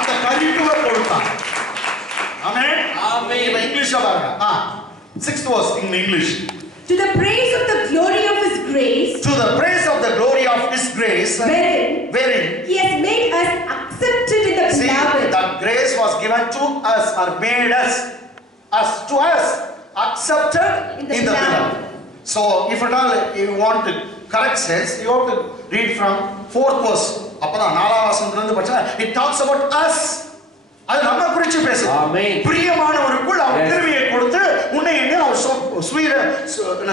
அந்த கரிட்டுவை கொடுத்தார். ஆமென். ஆமென். இங்கிலீஷ்ல பாருங்க. 6th verse in English. To the praise of the glory of his grace, to the praise of the glory of His grace, wherein He has made us accepted in the see, beloved. that grace was given to us or made us accepted In the in the beloved. beloved. So if at all you want to correct sense, you have to read from 4th verse. அப்பதான் 4ஆம் வசனத்துல இருந்து படிச்சா it talks about us. அது நம்ம குறிச்சு பேசுது. ஆமென். பிரியமானவருக்குள் அவர் கிருபையை கொடுத்து உன்னை என்ன அவர்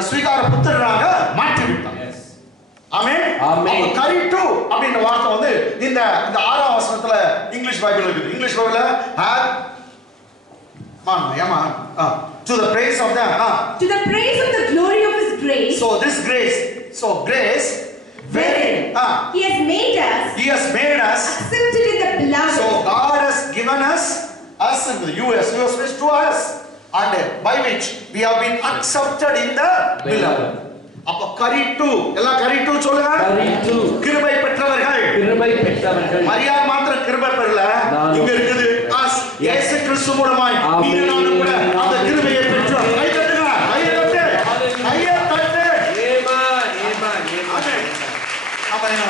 ஸ்வீகார புத்திரராக மாற்றி விட்டார். ஆமென். அப்ப கரிட்டு அப்படின்ற வார்த்தை வந்து இந்த 6ஆம் வசனத்துல இங்கிலீஷ் பைபிள் இருக்குது. இங்கிலீஷ் பைபிள்ல to the praise of the to the praise of the glory of His grace. So this grace, grace wherein He has made us accepted in the beloved. So God has given us in the US means to us, and by which we have been accepted in the beloved. அப்ப கரிட்டு எல்லாம் கரிட்டு சொல்லுங்க. கரிட்டு கிருபை பெற்றவர்கள். மரியாள் மாத்திரம் கிருபை பெறல, இங்க இருக்குது us இயேசு கிறிஸ்து மூலமாய் நீங்க நானும் கூட அந்த கிருபையை பெற்றோம். கை தட்டுங்க, கை தட்டு, கையை தட்டு. ஆமென். ஆமென்.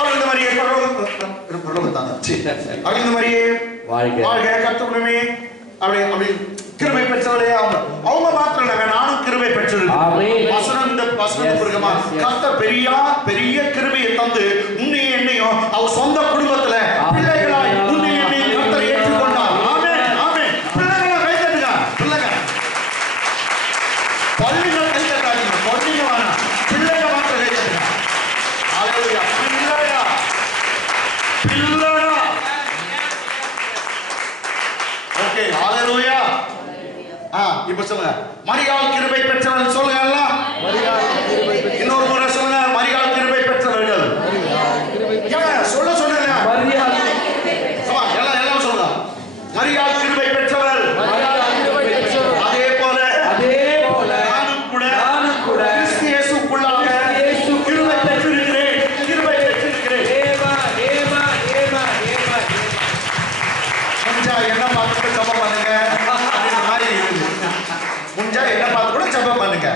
அருள்ந்த மரியே அருள்ந்த மரியே வாழ்க கர்த்தருமே அப்படி கிருபை பெற்றவளே அவங்க மாத்திரம் இல்ல, நானும் கிருபை பெற்றிருக்கேன். வசனம் புரியுமா? கர்த்தர் பெரிய கிருபையை தந்து உன்னையும் என்னையும் அவர் சொந்த குடும்பத்துல பிள்ளைகளாய் உன்னையும் என்னையும் கர்த்தர் ஏற்றுக்கொண்டார். ஆமென், ஆமென். பிள்ளைகளை கை தட்டுங்க, பிள்ளைங்க பள்ளிகள் கை தட்டாதீங்க, பொண்ணுங்க வேணாம், பிள்ளைங்க மாத்திரம் கை தட்டுங்க. ஹalleluya. பிள்ளையா ஓகே, ஹalleluya. இப்ப சொல்லுங்க, மரியாள் கிருபை பெற்றவர்கள் சொல்லுங்க எல்லாம். இன்னொரு முறை சொல்லுங்க, மரியாள் கிருபை பெற்றவர்கள். சொல்ல சொன்னேன் எல்லாம் சொல்லுங்க, மரியாள் கிருபை பெற்றவர். அதே போல நானும் கூட கிறிஸ்து இயேசுக்குள்ளாக கிருபை பெற்றிருக்கிறேன். முடிஞ்சா என்ன பார்த்து ஜெபம் பண்ணுங்க. முடிஞ்சா என்ன பார்த்து கூட ஜெபம் பண்ணுங்க.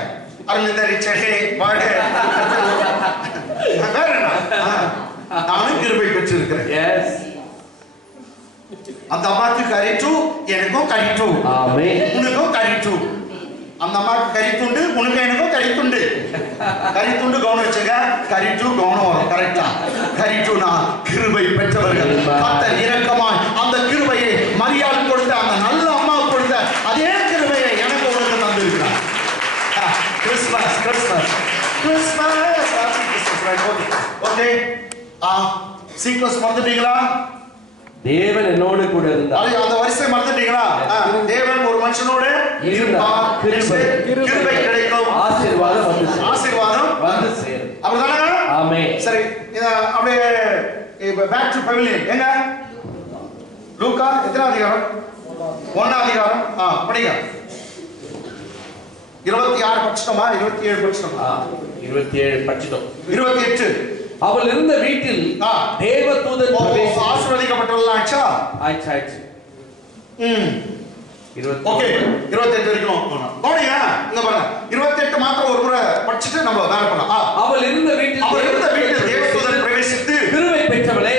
அருள்ந்த ரிச்சர்டே வாட வேற என்ன, நானும் கிருபை பெற்றிருக்கிறேன். எஸ், அந்த அம்மாக்கு கரிட்டு, எனக்கும் கரிட்டு. ஆமென். உனக்கும் கரிட்டு. அந்த அம்மாக்கு கரித்துண்டு, உனக்கு எனக்கும் கரித்துண்டு. கரித்துண்டு கவனம் வச்சுங்க, கரிட்டு கவனம் வரும். கரெக்டா? கரிட்டுனா கிருபை பெற்றவர்கள். கர்த்தர் இரக்கமாய் அந்த கிருபையை மரியாள் கொடுத்த, அந்த நல்ல அம்மாவுக்கு கொடுத்த அதே கிருபையை எனக்கு உனக்கு தந்திருக்கிறார். Christmas Christmas Christmas okay. Sequence மறந்துட்டீங்களா? தேவன் என்னோடு கூட இருந்தார். அந்த வரிசை மறந்துட்டீங்களா? தேவன் ஒரு மனுஷனோடு இருந்தார், கிருபை கிடைக்கும், ஆசீர்வாதம் வந்து சேரும். அப்படிதானே? ஆமென். சரி, அப்படியே பேக் டு பவிலியன். எங்க லூக்கா எத்தனை அதிகாரம்? 1ஆம் அதிகாரம். படிங்க. 26 படிச்சிட்டோமா? 27 படிச்சிட்டோமா? 27 படிச்சிட்டோம். 28. அவள் இருந்த வீட்டில் தேவதூதன் ஆசீர்வதிக்கப்பட்டவள் ஆச்சா? ஆச்சு. ஓகே, 28 வரைக்கும் போடுங்க. இங்க பாருங்க, 28 மாத்திரம் ஒரு முறை படிச்சிட்டு நம்ம வேலை பண்ணலாம். அவள் இருந்த வீட்டில் தேவதூதன் பிரவேசித்து கிருபை பெற்றவளே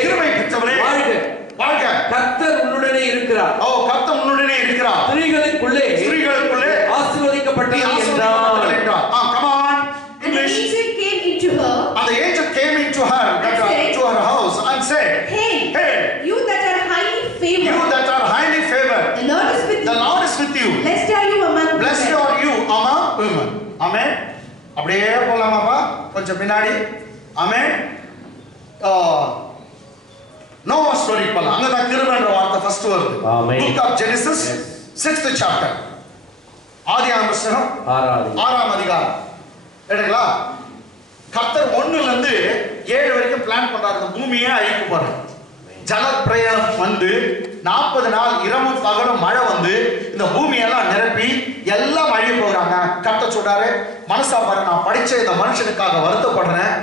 வாழ்க, கர்த்தர் உன்னுடனே இருக்கிறார். கர்த்தர் உன்னுடனே இருக்கிறார். ஸ்திரீகளுக்குள்ளே ஆசீர்வதிக்கப்பட்டவள் என்றார். come on English. And the angel came into her to her house and said, hey, you that are highly favored, the Lord is with you. Blessed are you among women. Amen. அப்படியே போலாமாப்பா கொஞ்சம் பின்னாடி. ஆமென். நோவா ஸ்டோரி போலாம். அங்க தான் கிருபைன்ற வார்த்தை ஃபர்ஸ்ட் வருது. Book of Genesis 6th chapter. ஆதியாகம புத்தகம் 6ஆம் அதிகாரம். எடுங்களா? கர்த்தர் 1ல இருந்து 7 வரைக்கும் பிளான் பண்றாரு. இந்த பூமியை அழிக்க போறாரு. ஜல பிரயாணம் வந்து 40 நாள் இரவும் பகலும் மழை வந்து இந்த பூமியெல்லாம் நிரப்பி எல்லாம் அழிய போகிறாங்க. கர்த்தர் சொல்றாரு, மனசா பாரு, நான் படிச்ச இந்த மனுஷனுக்காக வருத்தப்படுறேன்.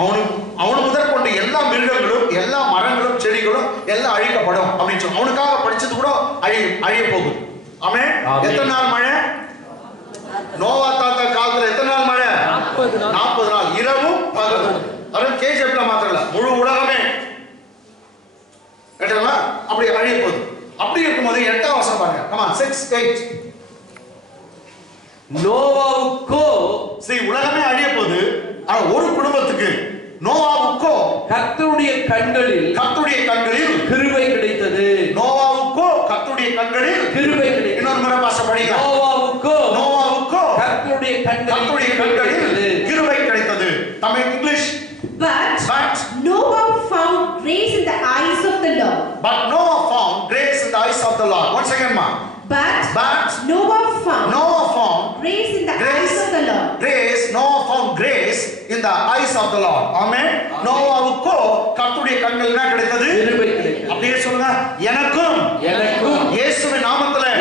அவனு முதற்கொண்டு எல்லா மிருகங்களும் எல்லா மரங்களும் செடிகளும் எல்லாம் அழிக்கப்படும் அப்படின்னு சொல்லி அவனுக்காக படிச்சது கூட அழிய போகுது. ஆமென். எத்தனை நாள் மழை? நோவா தாத்தா காலத்துல எத்தனை நாள் மழை? 40 நாள் இரவும் பகலும். அது கேஜிஎஃப்ல மாத்திரம் இல்ல, முழு உலகமே கேட்டீங்களா அப்படி அழிய போகுது. அப்படி இருக்கும்போது 8ஆம் வசனம் பாருங்க. Come on 6:8. நோவாவுக்கோ உலகமே அழிய போகுது. ஆனா ஒரு குடும்பத்துக்கு நோவாவுக்கோ கர்த்தருடைய கண்களில் கிருபை கிடைத்தது. நோவாவுக்கோ கர்த்தருடைய கண்களில் கிருபை கிடைத்தது. இன்னொரு முறை பாஸ்டர் படிங்க. நோவாவுக்கோ கர்த்தருடைய கண்களில் கிருபை கிடைத்தது. Tamil English. But Noah found grace in the eyes of the Lord. But Noah found grace in the eyes of the Lord. Once again, ma. But Noah found grace in the eyes of the Lord. Noah found grace in the eyes of the Lord. Amen. நோவாவுக்கோ கர்த்தருடைய கண்களில் என்ன கிடைத்தது? கிருபை கிடைத்தது. அப்படியே சொல்லுங்க. எனக்கும் இயேசுவின் நாமத்திலே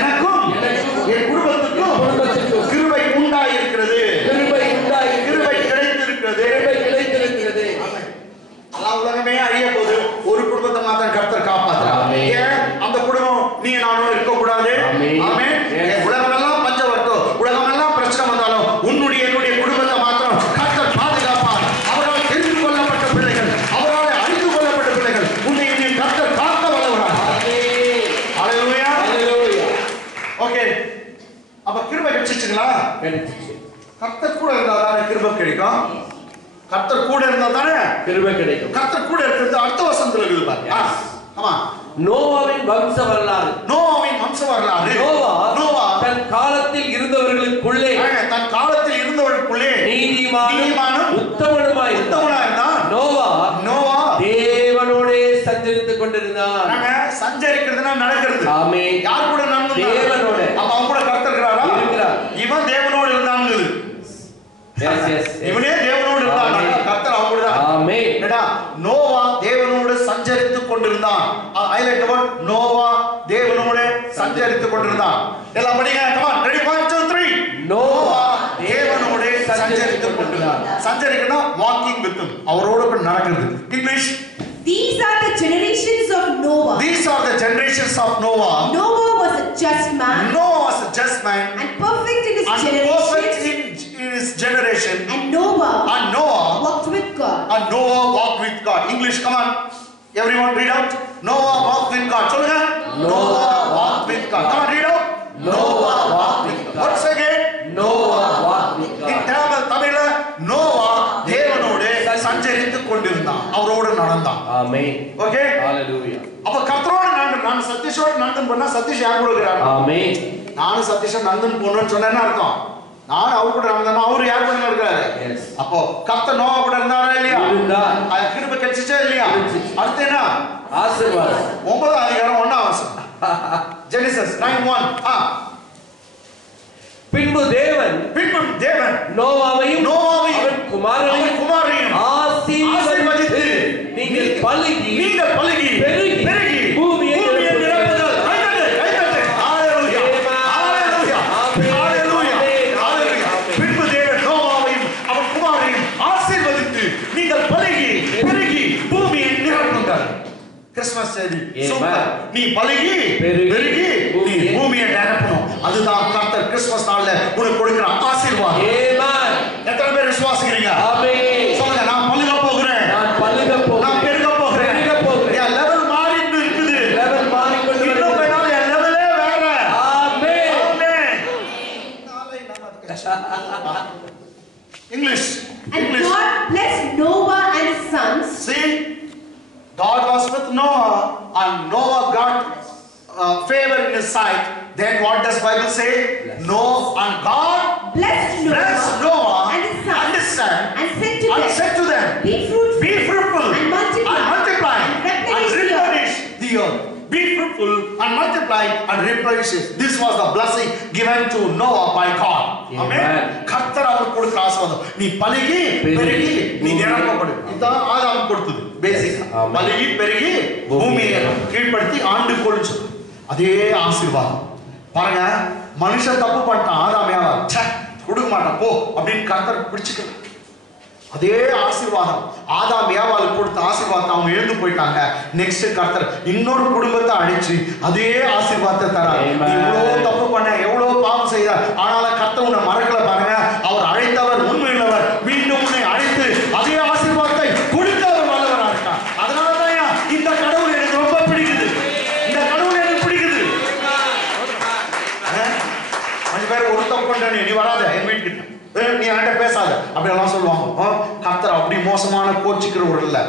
எனக்கும் என் குடும்பத்துக்கும் கிருபை உண்டாயிருக்கிறது. கிருபை கிடைத்திருக்கிறது. அல்லாஹ் உலகமே அழிய போது ஒரு குடும்பத்தை மாத்திரம் கர்த்தர் காப்பாத்துறார். ஏன் அந்த குடும்பம் நீ நானும் இருக்க கூடாது? ஆமென். உலகமெல்லாம் பஞ்சம் வரட்டும், உலகமெல்லாம் பிரச்சனை வந்தாலும் உன்னுடைய என்னுடைய குடும்பத்தை மாத்திரம் கர்த்தர் பாதுகாப்பார். அவரால் தெரிந்து கொள்ளப்பட்ட பிள்ளைகள், அவரால் அறிந்து கொள்ளப்பட்ட பிள்ளைகள், உன்னை என்னை கர்த்தர் காக்க வல்லவரார். ஹalleluya. ஓகே, அப்ப கிருபை கிடைச்சிச்சுங்களா? கர்த்தர் கூட இருந்தா தானே கிருபை கிடைக்கும். கர்த்தர் கூட இருந்தா தானே கிருபை கிடைக்கும். கர்த்தர் கூட இருக்கிறது அடுத்த வசனத்துல இருக்குது பாருங்க. ஆமா. நோவாவின் வம்ச வரலாறு. நோவா தன் காலத்தில் இருந்தவர்களுக்குள்ளே நீதிமானும் உத்தமனுமாய் இருந்தான். நோவா தேவனோடே சஞ்சரித்துக் கொண்டிருந்தான். சஞ்சரிக்கிறதுனா நடக்கிறது. ஆமென். யார் கூட நடந்து? தேவனோட. அப்ப அவன் கூட கர்த்தர் இருக்கிறாரா? இவன் தேவனோடு இருந்தான். இவனே தேவனோடு இருந்தான். கர்த்தர் அவனோடு தான். ஆமென். என்னடா நோவா தேவனோடு சஞ்சரித்துக் கொண்டிருந்தான். ஹைலைட் வேர்ட் நோவா தேவனோடு சஞ்சரித்துக் கொண்டிருந்தான். எல்லாம் படிங்க. come on ready 1 2 3. நோவா தேவனோடு சஞ்சரித்துக் கொண்டிருந்தான். சஞ்சரிக்கனா walking with him, அவரோடு நடக்கிறது. English. These are the generations of Noah. Noah was a just man. And perfect in his generation. And Noah walked with God. English, come on. Everyone read out. Noah walked with God. சொல்லுங்க. Noah walked with God. Come on, read out. Noah walked with God. Once again. Noah walked with God. In தமிழ்ல நோவா தேவனோடு சஞ்சரித்துக் கொண்டிருந்தான், அவரோடு நடந்தான். ஆமென். ஓகே. ஹalleluya. அப்ப கர்த்தரோடு நான் சதீஷோடு நந்தன் பண்ணா சதீஷ் யார் கூட இருக்கிறார்? ஆமென். நான் சதீஷ் நந்தன் போறேன்னு சொன்னா என்ன அர்த்தம்? நான் அவர் கூட நடந்தேன், அவர் யார் கூட இருக்காரு? அப்போ கர்த்தர் நோவா கூட இருந்தாரா இல்லையா? அது கிருபை கிடைச்சிச்சா இல்லையா? அடுத்து என்ன? ஆசீர்வாதம். 9ஆம் அதிகாரம் 1ஆம் வசனம். ஜெனிசிஸ் 9:1. பின்பு தேவன் நோவாவையும் அவன் குமாரனையும் ஆசீர்வதித்து நீங்கள் பலுகி பெருகி பூமியை நிரப்புங்கள். பின்பு தேவன் நோவாவையும் அவன் குமாரனையும் ஆசீர்வதித்து நீங்கள் பலுகி பெருகி பூமியை நிரப்புங்கள். கிறிஸ்மஸ் செய்தி. நீ பலுகி பெருகி நீ பூமியை நிரப்பணும். அதுதான் கர்த்தர் கிறிஸ்மஸ் நாள்ல உனக்கு கொடுக்கிற ஆசீர்வாதம். ஆமென். எத்தனை பேர் விசுவாசிக்கிறீங்க? ஆமென். சொல்லுங்க. நான் பலுக போகிறேன். நான் பெருக போகிறேன். என் லெவல் மாறிட்டு இருக்குது. இன்னும் வேணாலும் என் லெவலே வேற. ஆமென். English. And God blessed Noah and his sons. See, God was with Noah and Noah got favor in his sight. Then what does Bible say? Noah and God blessed Noah and his son and said to them, be fruitful and multiply and replenish the earth. Be fruitful and multiply and replenish it. This was the blessing given to Noah by God. Amen. கர்த்தர் அவருக்கு கொடுத்த ஆசீர்வாதம். நீ பலுகி பெருகி நீ நிரப்பப்படு. இதான் ஆதாம் கொடுத்தது. பேசிக். பலுகி பெருகி பூமியை கீழ்ப்படுத்தி ஆண்டு கொள்ளுச்சு. அதே ஆசீர்வாதம். பாருங்க, மனுஷன் தப்பு பண்ணிட்டான். ஆதாமையாவா கொடுக்க மாட்டான் போ அப்படின்னு கர்த்தர் பிடிச்சுக்கல. அதே ஆசீர்வாதம் ஆதாம் ஏவாளுக்கு கொடுத்த ஆசீர்வாதத்தை அவங்க எழுந்து போயிட்டாங்க. நெக்ஸ்ட் கர்த்தர் இன்னொரு குடும்பத்தை அழிச்சு அதே ஆசீர்வாதத்தை தரார். எவ்வளவு தப்பு பண்ண, எவ்வளவு பாவம் செய்த, ஆனாலும் கர்த்தர் உன்னை மறக்கல. பாருங்க, அவர் அழைத்த என்கிட்ட பேசாத அப்படி எல்லாம் சொல்லுவாங்க. கர்த்தர் அப்படி மோசமான கோச்சிக்கிறவர் இல்ல,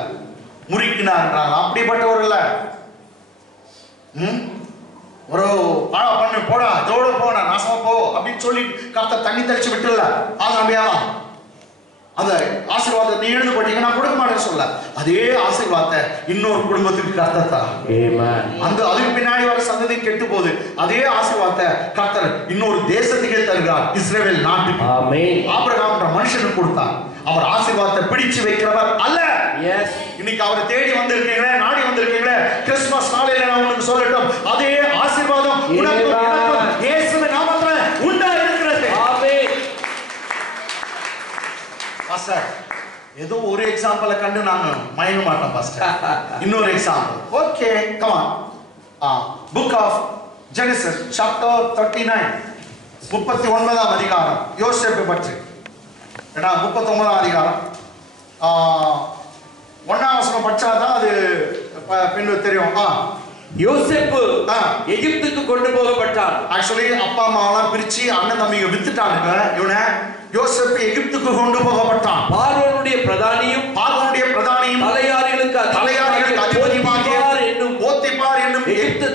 முறிக்கினார் அப்படிப்பட்டவர் இல்ல. ஒரு பாடா பண்ணு போடா இதோட போனா நாசமா போ அப்படின்னு சொல்லி கர்த்தர் தண்ணி தெளிச்சு விட்டுல நம்பியா அந்த ஆசீர்வாதத்தை நீ எழுந்து போட்டீங்க நான் கொடுக்க மாட்டேன்னு சொல்ல, அதே ஆசீர்வாதத்தை இன்னொரு குடும்பத்துக்கு கர்த்தர் தரார். அந்த அதுக்கு பின்னாடி வர சந்ததி கெட்டு போகுது, அதே ஆசீர்வாதத்தை கர்த்தர் இன்னொரு தேசத்துக்கே தருகிறார், இஸ்ரவேல் நாட்டுக்கு. ஆபிரகாம் மனுஷனுக்கு கொடுத்தார். அவர் ஆசீர்வாதத்தை பிடிச்சு வைக்கிறவர் அல்ல. இன்னைக்கு அவரை தேடி வந்திருக்கீங்களே, நாடி வந்திருக்கீங்களே, கிறிஸ்துமஸ் நாளையில நான் உங்களுக்கு சொல்லட்டும், அதே ஆசீர்வாதம் இயேசுவின் நாமத்திலே உண்டா இருக்கிறது. பாஸ்டர் ஏதோ ஒரு எக்ஸாம்பிளை கண்டு நாங்க மயங்க மாட்டோம் பாஸ்டர். இன்னொரு example. Okay come on. Book of Genesis chapter 39 39ஆம் அதிகாரம் யோசேப்பு பற்றி. 39ஆம் அதிகாரம் 1ஆம் வசனம் படிச்சாதான் அது பின்னு தெரியும். யோசேப்பு எகிப்துக்கு கொண்டு போகப்பட்டான். ஆக்சுவலி அப்பா அம்மாவெல்லாம் பிரிச்சு அண்ணன் தம்பிங்க வித்துட்டாங்க. இவனை யோசேப்பு எகிப்துக்கு கொண்டு போகப்பட்டான். பார்வோனுடைய பிரதானியும் தலையாரிகளுக்கு அதிபதியுமாகிய போத்திபார் என்னும் எகிப்து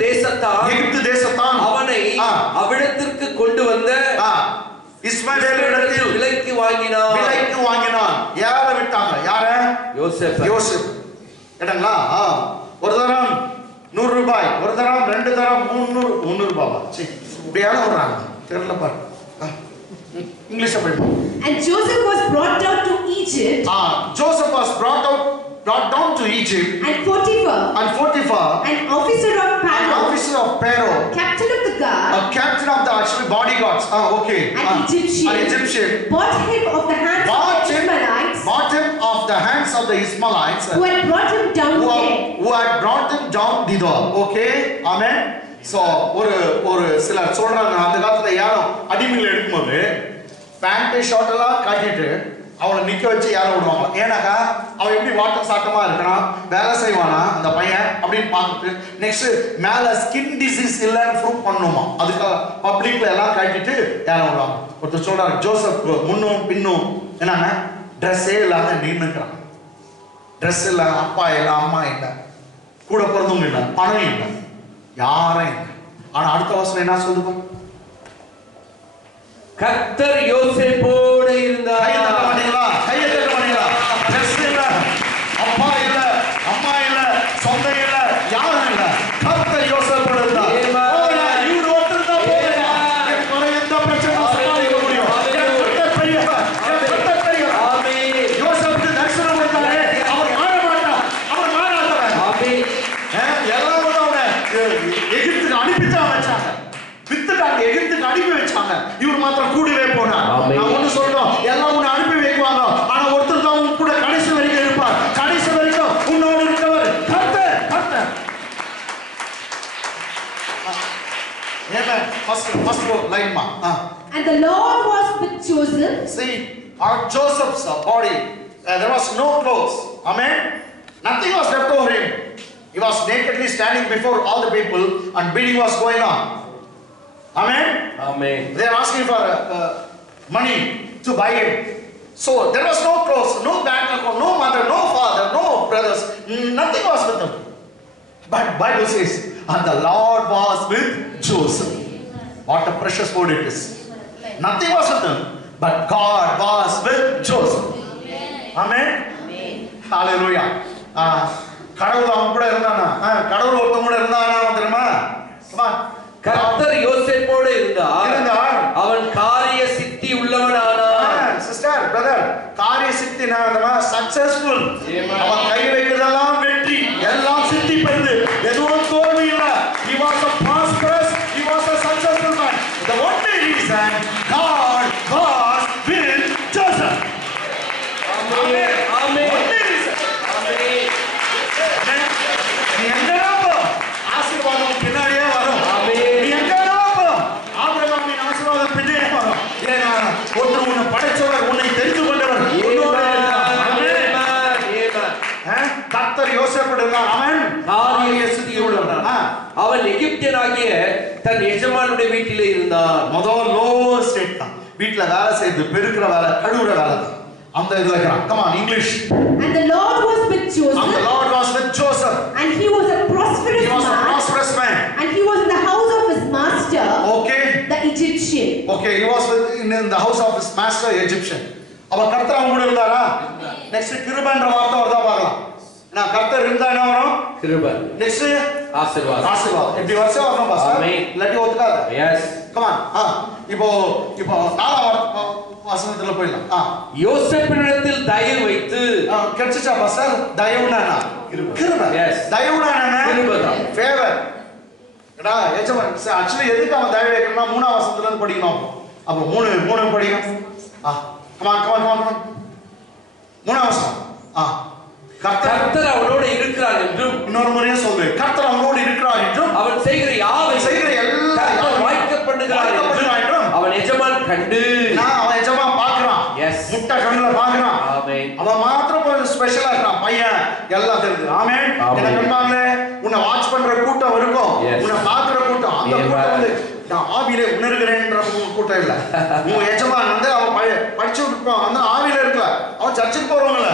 தேசத்தான் அவனை அவ்விடத்திற்கு கொண்டு வந்த இஸ்மவேலிடத்தில் விலைக்கு வாங்கினான். யாரை விட்டாங்க? யார? யோசேப்பு. கேட்டங்களா? ஒரு தரம் 100 ரூபாய், ஒரு தரம் 2 தரம் 300 ரூபாய். இப்படியான வர்றாங்க தெரியல பாரு. இங்கிலீஷ் படிப்போம். And Joseph was brought down to Egypt. Joseph was brought down to Egypt. And Potiphar, an officer of Pharaoh, captain of the guard, captain of the actually bodyguards. Okay. An Egyptian, bought him of the hands of the Ishmaelites. Bought him of the hands of the Ishmaelites. Who had brought him down there. Who had brought him down thither. Okay. Amen. So ஒரு சிலர் சொல்றாங்க அந்த காலத்துல யாரும் அடிமைகளை எடுக்கும்போது பேண்ட் ஷார்ட் எல்லாம் காட்டிட்டு அவனை நிக்க வச்சு யாரை விடுவாங்க. ஏன்னாக்கா அவன் எப்படி வாட்டர் சாட்டமா இருக்கிறான், வேலை செய்வானா அந்த பையன் அப்படின்னு பார்த்துட்டு நெக்ஸ்ட் மேல ஸ்கின் டிசீஸ் இல்லைன்னு ப்ரூவ் பண்ணுமா, அதுக்காக பப்ளிக்ல எல்லாம் காட்டிட்டு யாரை விடுவாங்க. ஒருத்தர் சொல்றாரு ஜோசப் முன்னும் பின்னும் என்னன்னா ட்ரெஸ்ஸே இல்லாம நின்னுக்கிறான். ட்ரெஸ் இல்லை, அப்பா இல்லை, அம்மா இல்லை, கூட பிறந்தவங்க இல்லை, பணம் இல்லை, யாரும் இல்லை. ஆனா அடுத்த வசனம் என்ன சொல்லுங்க? கர்த்தர் யோசேப்போடு இருந்தார். கையை தட்ட மாட்டீங்களா? ட்ரெஸ் இல்ல, அப்பா இல்ல, அம்மா இல்ல, சொந்தம் இல்ல, யாரும் இல்ல, கர்த்தர் யோசேப்போடு இருந்தார். இவர் ஒருத்தர் தான் எந்த பிரச்சனை சமாளிக்க முடியும். யோசேப்புக்கு தரிசனம் கொடுத்தாரு, அவர் மாற மாட்டார், அவர் மாறாதவர். எல்லாரும் அவனை எகிப்துக்கு அனுப்பித்தான் வச்சாங்க, வித்துட்டாங்க, எகிப்துக்கு அனுப்பி வச்சாங்க. இவர் மாத்திரம் கூடவே போனார். நான் ஒண்ணு சொல்றோம், எல்லாம் உன்னை அனுப்பி வைக்குவாங்க, ஆனா ஒருத்தர் தான் உன் கூட கடைசி வரைக்கும் இருப்பார். கடைசி வரைக்கும் உன்னோடு இருக்கவர் கர்த்தர். Amen. First line ma. And the Lord was with Joseph. See, our Joseph's body, there was no clothes. Amen. Nothing was left over him. He was nakedly standing before all the people and bidding was going on. Amen. They are asking for money to buy him. So there was no clothes, no bank account, no mother, no father, no brothers. Nothing was with them. But Bible says, and the Lord was with Joseph. What a precious word it is. Nothing was with them, but God was with Joseph. Amen. Hallelujah. கடவுள் அவன் கூட இருந்தானா? கடவுள் ஒருத்தன் கூட இருந்தானா தெரியுமா? கர்த்தர் யோசேப்போடு இருந்தார், அவன் காரிய சித்தி உள்ளவனானான். சிஸ்டர் பிரதர், காரிய சித்தி சக்சஸ்ஃபுல். அவன் கை வைக்கிறதெல்லாம் வெற்றி, எல்லாம் சித்தி பெறுது, எதுவும் தோல்வி இல்ல. He was a prosperous, he was a successful man. The only reason God was with Joseph. Amen. Amen. Only reason. Amen. நீ எங்கடா போ, ஆசீர்வாதம் பின்னாடியே வரும். நீ எங்கடா போ, ஆபிரகாமின் ஆசீர்வாதம் பின்னாடியே வரும். ஏன்னா ஒருத்தர் உன்னை படைச்சவர், உன்னை தெரிந்து கொண்டவர். கர்த்தர் யோசேப்போடு இருந்தார். அவன் காரிய சித்தியோடு இருந்தான். அவன் எகிப்தியனாகிய தன் எஜமானுடைய வீட்டிலே இருந்தான். முதல் லோ ஸ்டேட் தான். வீட்ல வேலை செய்து பெருக்குற வேலை கழுவுற வேலை அந்த இதுல இருக்கான். Come on, English. And the Lord was with Joseph. And the Lord was with Joseph. And he was a prosperous man. And he was in the house of his master. Okay. The Egyptian. Okay, he was in the house of his master Egyptian. அவ கர்த்தர் அவங்க கூட இருந்தாரா? நெக்ஸ்ட் கிருபைன்ற வார்த்தை வருதா பார்க்கலாம். நான் கர்த்தர் இருந்தா என்ன வரும்? கிருபை. நெக்ஸ்ட் ஆசீர்வாதம். ஆசீர்வாதம். இப்படி வருஷ வரணும் பாஸ்டர். ஆமென். இல்லாட்டி ஒத்துக்காத. எஸ். Come on. இப்போ நாலாம் வசனத்துல போயிடலாம். யோசேப்பினிடத்தில் தயவு வைத்து கிடைச்சா பாஸ்டர் தயவுனா கிருபை. எஸ். தயவுனா என்ன? கிருபை தான். ஃபேவர். ஏடா எஜமான் ஆக்சுவலி எதுக்கு அவன் தயவு வைக்கணும்னா மூணாம் வசனத்துல இருந்து படிக்கணும். அப்ப மூணு படிக்கணும். கமான் மூணாம் வசனம். கர்த்தர் அவனோடு இருக்கிறார் என்றும் இன்னொரு முறையா சொல்றேன். கர்த்தர் அவனோடு இருக்கிறார் என்றும் அவன் செய்கிற எல்லாம் வாய்க்கப்படுகிறார் என்றும் அவன் எஜமான் கண்டு அவன் எஜமான் பார்க்கறான். எஸ். முட்டை கண்ணுல பார்க்கறான். ஆமென். அவன் மாத்திரம் கொஞ்சம் ஸ்பெஷலா இருக்கான். பையன் எல்லாம் தெரியுது. ஆமென். என்ன கண்பாங்களே உன்னை வாட்ச் பண்ற கூட்டம் இருக்கும். உன்னை பார்க்கிற கூட்டம். அந்த கூட்டம் வந்து நான் ஆவியிலே உணர்கிறேன்ற கூட்டம் இல்ல. உன் எஜமான் வந்து அவன் படிச்சு விட்டுப்பான். அந்த ஆவியில இருக்கல. அவன் சர்ச்சுக்கு போறவங்கள.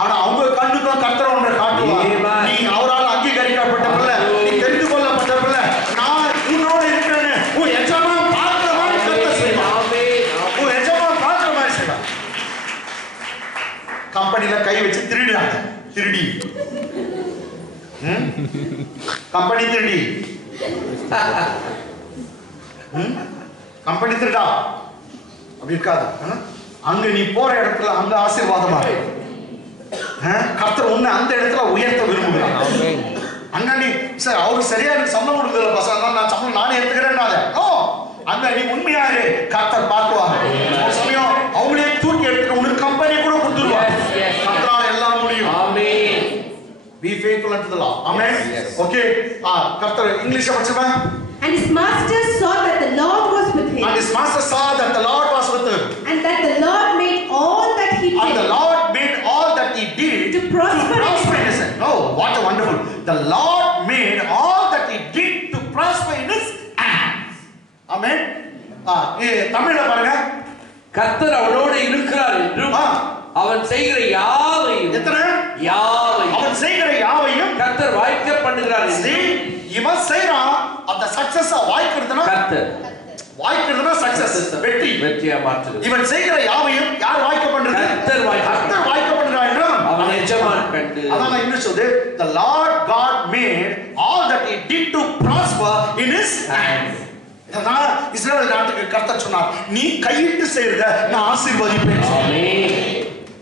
ஆனா அவங்க கண்ணுக்கும் கர்த்தர் ஒன்றை காட்டுவார். நீ அவரால் அங்கீகரிக்கப்பட்ட பிள்ளை, நீ தெரிந்து கொள்ளப்பட்ட பிள்ளை, நான் உன்னோட இருக்கிறேன்னு உன் எஜமான் பார்க்கிற மாதிரி கர்த்தர் செய்வான். உன் எஜமான் பார்க்கிற மாதிரி செய்வான். கம்பெனில கை வச்சு திருடுறாங்க. திருடி கம்பெனி திருடி கம்பெனி திருடா அப்படி இருக்காது. அங்க நீ போற இடத்துல அங்க ஆசீர்வாதமா கர்த்தர் உன்னை அந்த இடத்துல உயர்த்த விரும்புகிறார். அங்க நீ சார் அவரு சரியா எனக்கு சம்பளம் கொடுக்கல பசங்க நான் சம்பளம் நானே எடுத்துக்கிறேன்னால அங்க நீ உண்மையாரு கர்த்தர் பார்க்குவாங்க. ஒரு சமயம் அவங்களே தூக்கி எடுத்துட்டு உனக்கு கம்பெனி கூட கொடுத்துருவாங்க. கர்த்தரால எல்லாம் முடியும். ஆமென். Be faithful unto the Lord. Amen. Okay. கர்த்தர் இங்கிலீஷ்ல படிச்சுமா. And his master saw that the Lord was with him. And his master saw that the Lord was with him. And that the Lord made all that he did. And the Lord made all that he did to prosper in his hands. Oh, what a wonderful. The Lord made all that he did to prosper in his hands. Amen. தமிழ்ல பாருங்க. கர்த்தர் அவனோடு இருக்கிறார் என்றும் அவன் செய்கிற யாவையும் அவன் செய்கிற யாவையும் கர்த்தர் வாய்க்க பண்ணுகிறார். இவன் செய்றான் அந்த சக்சஸ் வாய்க்கிறதுனா கர்த்தர் வாய்க்கிறதுனா சக்சஸ் வெற்றியா மாற்றுது. இவன் செய்கிற யாவையும் யார் வாய்க்க பண்றது? கர்த்தர் வாய்க்க பண்றான் என்றும் அவன் எஜமான் கண்டு. அதான் இன்னும் சொல்லுது the Lord God made all that he did to prosper in his hands. அதான் இஸ்ரவேல் நாட்டுக்கு கர்த்தர் சொன்னார் நீ கையிட்டு செய்றத நான் ஆசீர்வதிப்பேன். ஆமென்.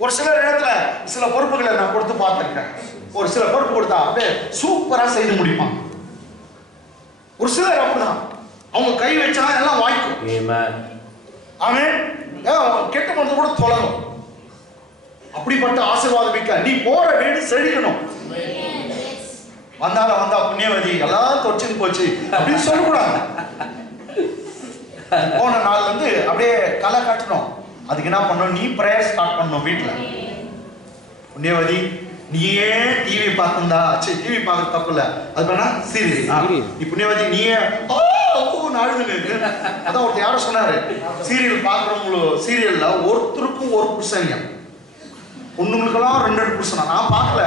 ஒரு சில இடத்துல சில பொறுப்புகளை நான் கொடுத்து பார்த்திருக்கேன். ஒரு சில பொறுப்பு கொடுத்தா அப்படியே சூப்பரா செய்து முடிப்பாங்க. ஒரு சிலர் அப்படிதான் அவங்க கை வச்சா எல்லாம் வாய்க்கும். ஆமென். ஆமென். கெட்ட மனது கூட தொலைணும். அப்படிப்பட்ட ஆசீர்வாதம் மிக்க நீ போற வீடு செழிக்கணும். வந்தா புண்ணியவதி எல்லாம் தொச்சுன்னு போச்சு அப்படின்னு சொல்லக்கூடாது. போன நாள்ல இருந்து அப்படியே களை காட்டணும். அதுக்கு என்ன பண்ணணும்? நீ பிரேயர் ஸ்டார்ட் பண்ணணும் வீட்டுல. புண்ணியவதி நீயே டிவி பார்க்கந்தா டிவி பார்க்க தப்பு இல்ல. அது பண்ணா சீரியல். நீ புண்ணியவதி நீயே நாடுது. அதான் ஒருத்தர் யாரும் சொன்னாரு சீரியல் பாக்குறவங்களோ சீரியல்ல ஒருத்தருக்கும் ஒரு புருஷன் பொண்ணுங்களுக்கெல்லாம் 2 புருஷனா. நான் பார்க்கல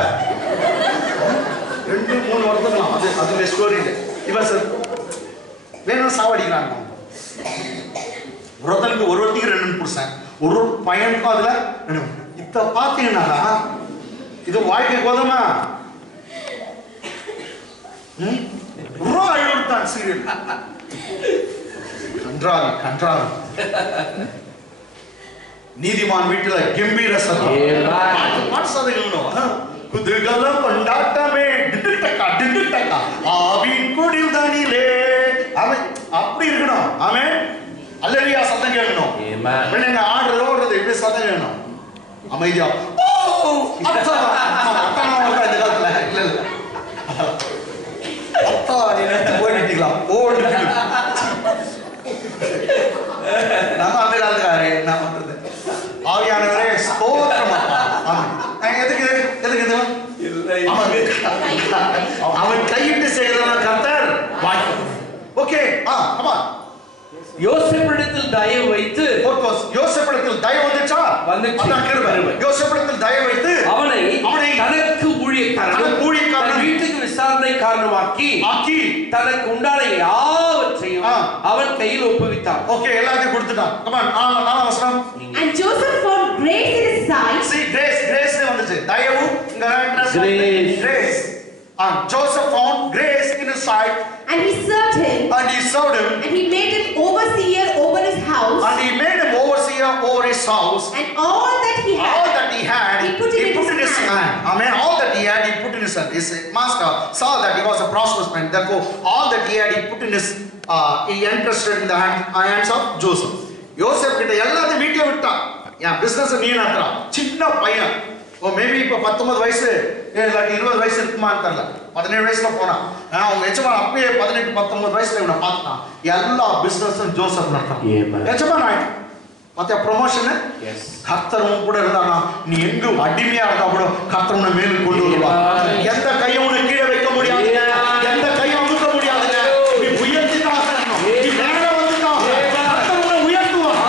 2-3 வருதுங்களாம். அது ஸ்டோரி இல்லை. இவன் சார் வேணும் சாவடிக்கிறாங்க. ஒருத்தனுக்கு ஒருத்திக்கு 2 புருஷன் ஒரு பையனுக்கும் அதுல இத பாத்தீங்கன்னா இது வாழ்க்கை கோதமா அழுத்தான் சீரியல். கன்றாவி நீதிமான் வீட்டுல கம்பீர சத்தம் பாட்டு சதங்கணும். குதூகலம் கொண்டாட்டமே டிட்டக்கா ஆவின் குடில் தனிலே அவன் அப்படி இருக்கணும். ஆமென். அல்லேலூயா சத்தம் கேட்கணும். ஆமென். பிள்ளைங்க ஆடுறது ஓடுறது இப்படி சத்தம் கேட்கணும். அமைதியா அத்தா இந்த காலத்துல இல்ல அத்தா நீ நேத்து போயிட்டீங்களா ஓடு நம்ம அந்த காலத்துக்காரே என்ன பண்றது? ஆவியானவரே ஸ்தோத்திரம். எதுக்கு அவன் கையிட்டு செய்யறதுனா கர்த்தர் வாய்ப்பு. ஓகே ஆமா யோசேப்பினிடத்தில் யோசேப்பிடத்தில் தயவு வைத்து யோசேப்பிடத்தில் தயவு வந்துச்சா அதான் கிருபை. யோசேப்பிடத்தில் தயவு வைத்து அவனை தனக்கு ஊழியக்காரன் வீட்டுக்கு விசாரணை காரணமாக்கி தனக்கு உண்டான யாவற்றையும் அவன் கையில் ஒப்புவித்தான். ஓகே, எல்லாத்தையும் கொடுத்துட்டான். come on, நான் வசனம். And Joseph found grace in his sight. see grace வந்துச்சு. தயவு இங்க grace. And Joseph found grace in his sight. And he served him. And he served him. And he made him overseer over his house. And he made him overseer over his house. And all that he had, he put in his hand. Amen. All that he had, he put in his hand. His master saw that he was a prosperous man. Therefore, all that he had, he put in his, he entrusted in the hands of Joseph. யோசேப் கிட்ட எல்லாத்தையும் வீட்டில் விட்டான். என் பிசினஸ் நீ நடத்துறான். சின்ன பையன். ஓ மேபி இப்போ 19 வயசு இல்லாட்டி 20 வயசு இருக்குமான்னு தெரியல. 17 வயசுல போனான். அவங்க எஜமான் அப்பயே 18 19 வயசுல இவனை பார்த்தான். எல்லா பிசினஸும் ஜோசப் நடத்தான். எஜமான் ஆயிட்டான். மத்த ப்ரமோஷன் கர்த்தரும் கூட இருந்தானா நீ எங்க அடிமையா இருந்தா கூட கர்த்தர் உன்னை மேல கொண்டு வருவார். எந்த கையை உன்னை கீழே வைக்க முடியாது, எந்த கையை அமுக்க முடியாது. நீ உயர்த்தி தான் நீ மேல வந்துட்டான். கர்த்தர் உன்னை உயர்த்துவார்.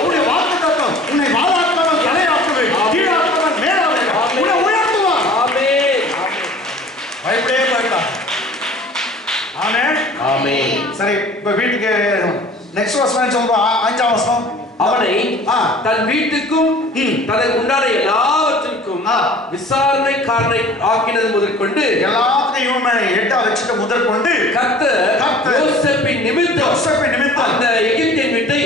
உன்னுடைய வாக்கு தத்துவம் உன்னை வாழாக்காமல் தலையாக்குவே, கீழாக்காமல் மேலாவே உன்னை உயர்த்துவார். பயப்படவே வேண்டாம். ஆமென் ஆமென். சரி, இப்ப வீட்டுக்கு நெக்ஸ்ட் வசனம் சொல்றோம். 5ஆம் வசனம். அவனை தன் வீட்டுக்கும் தனக்கு உண்டான எல்லாவற்றிற்கும் விசாரணைக்காரனை ஆக்கினது முதற்கொண்டு எல்லாத்தையும் எட்டா வச்சுட்டு முதற்கொண்டு கர்த்தர் யோசேப்பின் நிமித்தம் அந்த எகிப்தின் வீட்டை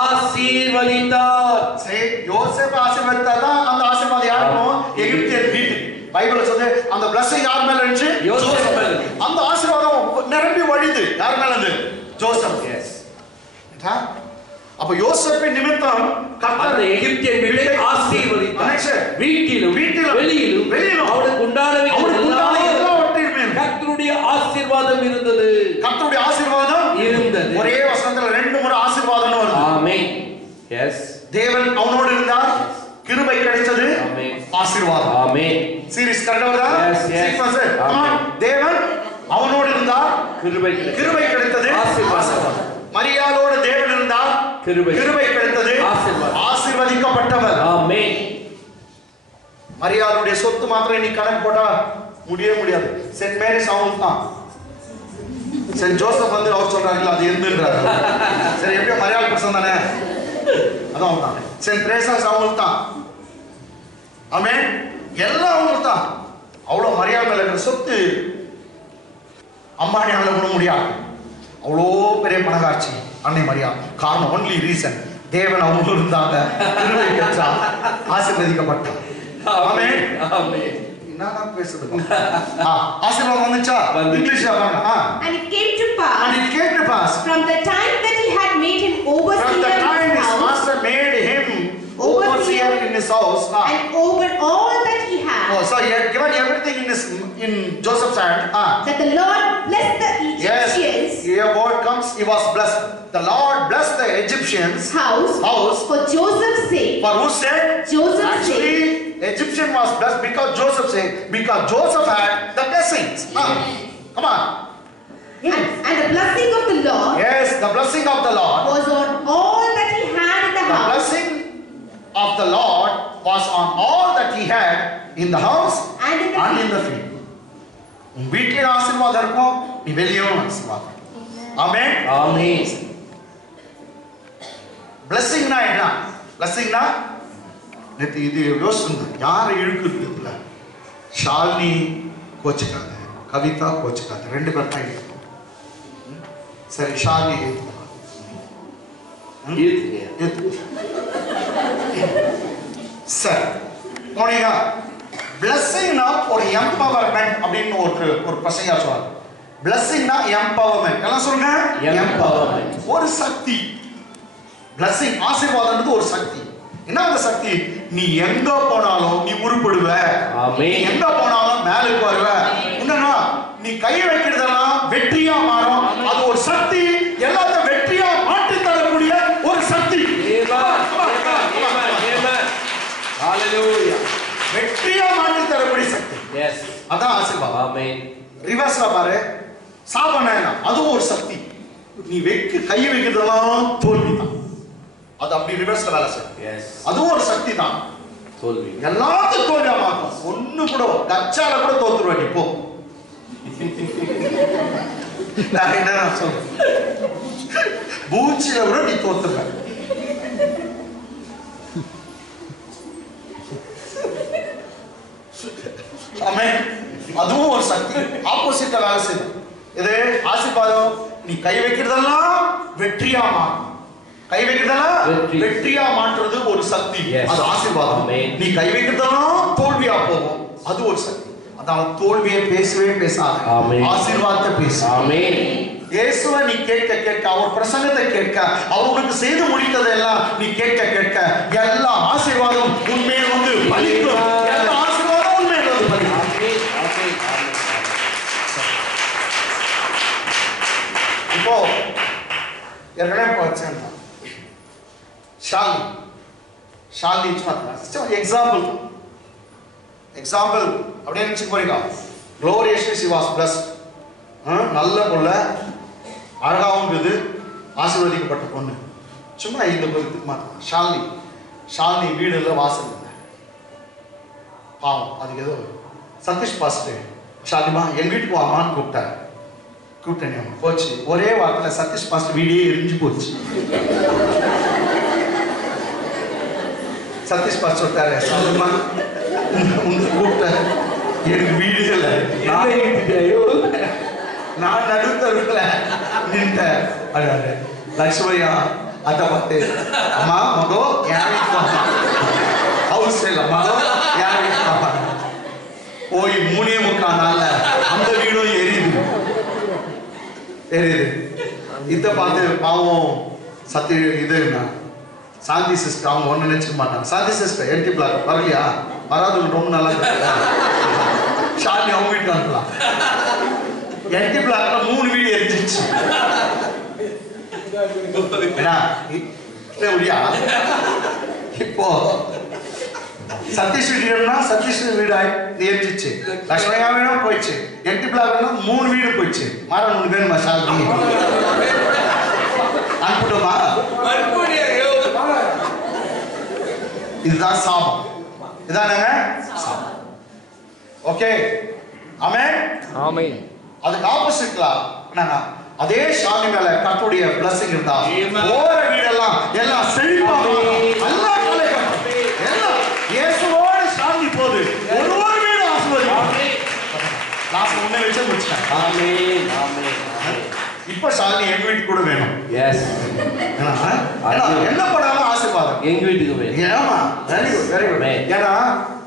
ஆசீர்வதித்தார். சரி, யோசேப் ஆசீர்வதித்தாதான் அந்த ஆசீர்வாதம் யாருக்கும் எகிப்தியர் வீட்டு. பைபிள் சொல்லுது அந்த blessing யார் மேல இருந்துச்சு? யோசேப் மேல. அந்த ஆசீர்வாதம் நிரம்பி வழியுது யார் மேல இருந்து? ஜோசப். எஸ். அப்ப யோசேப்பின் நிமித்தம் கர்த்தர் எகிப்தியர் வீட்டை ஆசீர்வதித்தார். வீட்டிலும் வெளியிலும் அவனுக்கு உண்டானவைகள் கர்த்தருடைய ஆசீர்வாதம் இருந்தது. கர்த்தருடைய ஆசீர்வாதம் இருந்தது. ஒரே வசனத்துல 2 முறை ஆசீர்வாதம் வருது. ஆமென். எஸ். தேவன் அவனோடு இருந்தார், கிருபை கிடைச்சது, ஆசீர்வாதம். ஆமென். சீரியஸ் கரெக்ட்டா? Yes yes. தேவன் அவனோடு இருந்தார், கிருபை கிடைத்தது, ஆசீர்வாதம். மரியாளோடு தேவன் இருந்தார், கிருபை கிடைத்தது, ஆசீர்வதிக்கப்பட்டவர். ஆமென். மரியாளுடைய சொத்து மாத்திரம் நீ கணக்கு போட்டா முடியாது. சென்ட் மேரிஸ் அவங்க தான். சென்ட் ஜோசப் வந்து அவர் சொல்றாரு அது எந்துன்றாரு. சரி, எப்படியோ மரியாள் பர்சன் தானே, அதான் தான். சென்ட் திரேசாஸ் அவங்க தான். ஆமென். எல்லாம் அவங்க தான். அவ்வளவு மரியாள் மேல இருக்கிற சொத்து அம்பானியால கூட முடியாது. அவ்வளோ பெரிய பணக்காட்சி அன்னை மரியா. காரணம் ஒன்லி ரீசன் தேவன் அவங்க இருந்தாங்க, கிருபை பெற்றார், ஆசீர்வதிக்கப்பட்டார். ஆமென் ஆமென். என்னடா பேசுது? ஆசீர்வாதம் வந்துச்சா? இங்கிலீஷ்ல பாருங்க. And it came to pass from the time that he had made him overseer in his house, master made him overseer in his house, and over all that he had. Oh, so he had given everything in Joseph's hand. That the Lord blessed the Egyptians. Yes, here word comes, he was blessed. The Lord blessed the Egyptians house for Joseph's sake. For whose sake? Joseph's sake. Actually, Egyptian was blessed because Joseph's sake, because Joseph had the blessings. Come on. And the blessing of the Lord. Yes, the blessing of the Lord was on all that he had in the house. The blessing of the Lord was on all that he had in the house and in the field. வீட்டிலே ஆசீர்வாதம் இருக்கும், நீ வெளியும் ஆசீர்வாதம். ஆமென் ஆமென். blessingனா என்ன? blessingனா இது யோசிங்க. யாரை இழுக்குது இல்ல? ஷாலினி கோச்சுக்காத, கவிதா கோச்சுக்காத, 2 பேர் தான் இழுக்கும். சரி, ஷாலினி சரி போனீங்க. பிளஸிங்னா ஒரு எம்பவர்மெண்ட் அப்படின்னு ஒரு பசங்க சொல்றாங்க. பிளஸிங்னா எம்பவர்மெண்ட். எல்லாம் சொல்லுங்க. எம்பவர்மெண்ட் ஒரு சக்தி. பிளஸிங் ஆசீர்வாதம்ன்றது ஒரு சக்தி. என்ன அந்த சக்தி? நீ எங்க போனாலும் நீ உருப்படுவ. ஆமென். எங்க போனாலும் மேலுக்கு வருவ. என்னன்னா நீ கை வைக்கிறதெல்லாம் வெற்றியா மாறும். அது ஒரு சக்தி. எல்லாத்தையும் வெற்றியா மாற்றி தரக்கூடிய ஒரு சக்தி. ஹalleluya. வெற்றியா மாற்றி தரக்கூடிய சக்தி. எஸ், அதான் ஆசீர்வாதம். ஆமென். ரிவர்ஸ்ல பாரு, சாபனா அதுவும் ஒரு சக்தி. நீ கை வைக்கிறதெல்லாம் தோல்விதான். அது அப்படி ரிவர்ஸ்ல வேலை செய்யும். எஸ். அதுவும் ஒரு சக்தி தான். தோல்வி. எல்லாத்தையும் தோல்வியா மாத்தும். ஒண்ணு கூட கச்சால கூட தோத்துருவேன் இப்போ. நான் என்ன சொல்றேன், பூச்சில கூட நீ தோத்துருவ. ஆமென். அதுவும் ஒரு சக்தி, ஆப்போசிட்டா வேலை செய்யும். இது ஆசீர்வாதம். நீ கை வைக்கிறதெல்லாம் வெற்றியா மாறும். கை வைக்கிறதெல்லாம் வெற்றியா மாற்றுறது ஒரு சக்தி, அது ஆசீர்வாதம். நீ கை வைக்கிறதெல்லாம் தோல்வியா போகும், அது ஒரு சக்தி. அதான் தோல்வியை பேசவே பேசாத, ஆசீர்வாதத்தை பேசு. ஆமென். இயேசுவை நீ கேட்க கேட்க, அவர் பிரசங்கத்தை கேட்க, அவர் உனக்கு செய்து முடித்ததெல்லாம் நீ கேட்க கேட்க, எல்லா ஆசீர்வாதம் உண்மையில் வந்து பலிக்கும். எல்லா ஆசீர்வாதம் உண்மையில் வந்து பலிக்கும். இப்போ ஏற்கனவே போச்சேன் ஷாலி எக்ஸாம்பிள் அப்படியே நினைச்சு போறீங்க. க்ளோரியஸ்லி ஷி வாஸ் பிளஸ்ட். நல்ல பொண்ண, அழகாவும் இருக்குது, ஆசீர்வதிக்கப்பட்ட பொண்ணு. சும்மா இந்த இதுக்கு மாட்டேன். ஷாலினி வீடு இல்லை, வாசல் இல்லை. பாவம், அதுக்கு ஏதோ சதீஷ் பாஸ்டர் ஷாலிமா என் வீட்டுக்கு வாமான்னு கூப்பிட்டேன். போச்சு, ஒரே வாரத்தில் சதீஷ் பாஸ்டர் வீடே எரிஞ்சு போச்சு. சதீஷ் பாஸ்டர் சொல்லிட்டாரு, ஷாலிமா உங்க கூப்பிட்ட எனக்கு வீடு இல்லை, நான் நடுத்தருக்குல நின்ட்டேன். அடாரு லட்சுமையா அதை பார்த்து, அம்மா மகோ யார் ஹவுஸ் இல்லை, மகோ யார் போய் 3.25 நாள்ல அந்த வீடும் எரியுது. இதை பார்த்து பாவம் சத்தி இது சாந்தி சிஸ்டர் அவங்க ஒண்ணு நினைச்சுக்க மாட்டாங்க. சாந்தி சிஸ்டர் என்டி பிளாக் வரலையா, வராது ரொம்ப நல்லா ஷாலி அவங்க வீட்டுக்கு அனுப்பலாம். என்டி பிளாக்ல 3 வீடு எரிஞ்சிச்சு. இப்போ சதீஷ் வீடுனா சதீஷ் வீடு எரிஞ்சிச்சு, லட்சுமியா வீடும் போயிடுச்சு, என்டி பிளாக் 3 வீடு போயிடுச்சு. மாற 3 வேணுமா ஷாலி அனுப்பிட்டோமா? இதுதான் சாபம். இதானங்க சாபம். ஓகே, ஆமென். ஆமென். அதுக்கு ஆப்போசிட்ல என்னன்னா, அதே ஷாலி மேல கர்த்தருடைய blessing இருந்தா ஓர வீடெல்லாம் எல்லாம் செழிப்பா அல்லாஹ் காலை கட்டும். எல்லாம் இயேசுவோட ஷாலி போது ஒரு வீடு ஆசீர்வாதம். ஆமென். லாஸ்ட் ஒண்ணே வெச்சு முடிச்சேன். ஆமென். ஆமென். இப்ப ஷாலி எங்க வீட்டுக்கு கூட வேணும். எஸ். என்ன பண்ணாலும் ஆசீர்வாதம் எங்க வீட்டுக்கு வேணும். ஏமா வெரி குட் வெரி குட். ஏன்னா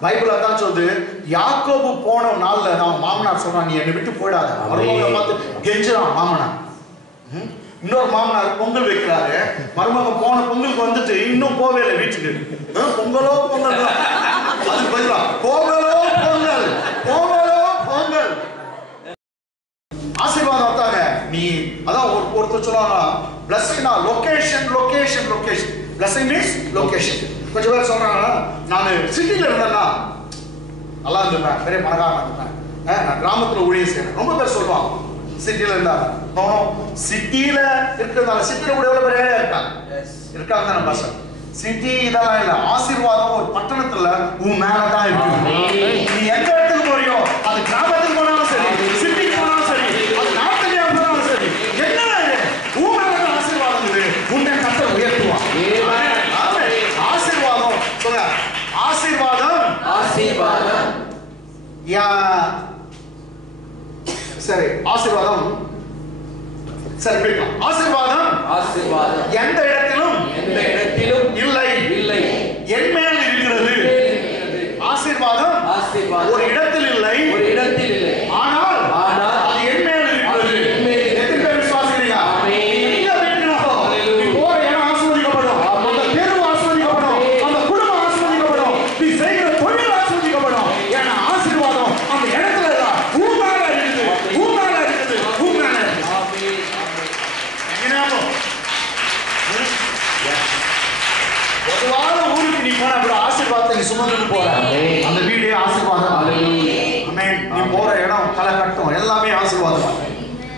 பைபிள் அதான் சொல்லுது, யாக்கோபு போன நாள்ல நான் மாமனார் சொன்னா நீ என்னை விட்டு போயிடாத. மருமகளை பார்த்து கெஞ்சுறான் மாமனார். இன்னொரு மாமனார் பொங்கல் வைக்கிறாரு, மருமக போன பொங்கலுக்கு வந்துட்டு இன்னும் போவே இல்லை வீட்டுக்கு. பொங்கலோ பொங்கல், அதுக்கு பதிலா பொங்கலோ பொங்கல், பொங்கலோ பொங்கல். ஆசீர்வாதம் வந்தாங்க. நீ அதான் ஒருத்தர் சொல்லுவாங்க பிளஸிங்னா location location location. Blessing means location. கொஞ்சம் பேர் சொல்றாங்க, நான் சிட்டில இருந்தேன்னா நல்லா இருந்திருப்பேன், பெரிய பணக்காரன் இருந்திருப்பேன், நான் கிராமத்துல ஊழியம் செய்யறேன். ரொம்ப பேர் சொல்லுவாங்க சிட்டில இருந்தா. சிட்டில இருக்கிறதால சிட்டில கூட எவ்வளவு பேர் இருக்காங்க தானே பாச. சிட்டி இதெல்லாம் இல்ல, ஆசீர்வாதம் ஒரு பட்டணத்துல உன் மேலதான் இருக்கு. நீ எந்த இடத்துக்கு போறியோ, அது கிராமத்துக்கு போனாலும் சரி, சிட்டிக்கு போனாலும் சரி, அது நாட்டுக்கு போனாலும் சரி, என்ன உன் மேலதான் ஆசீர்வாதம் இது. உன்னை கர்த்தர் உயர்த்துவான். ஆசீர்வாதம் சொல்ல, ஆசீர்வாதம் ஆசீர்வாதம் சரி, ஆசீர்வாதம் சரி, ஆசீர்வாதம் ஆசீர்வாதம் எந்த இடத்திலும் இல்லை இல்லை என் மேல் இருக்கிறது. ஆசீர்வாதம் ஆசீர்வாதம் ஒரு இடத்தில் இல்லை, ஒரு இடத்தில் இல்லை, ஆனால் அது என் மேல் இருக்கிறது. எத்தனை பேர் விசுவாசிக்கிறீங்க? எங்க வைக்கணும், நீ போற இடம் ஆசீர்வதிக்கப்படும், அந்த தெரு ஆசீர்வதிக்கப்படும், அந்த குடும்பம் ஆசீர்வதிக்கப்படும், நீ செய்கிற தொழில் ஆசீர்வதிக்கப்படும். ஏன்னா ஆசீர்வாதம் அந்த இடத்துல இல்ல, உன் மேல இருக்குது, உன் மேல இருக்குது, உன் மேல. ஒரு வாரம் ஊருக்கு நீ போன அப்புறம் ஆசீர்வாதத்தை நீ சுமந்துட்டு போற, அந்த வீடே ஆசீர்வாதம். ஆமென். நீ போற இடம் கலை கட்டும் எல்லாமே ஆசீர்வாதம்.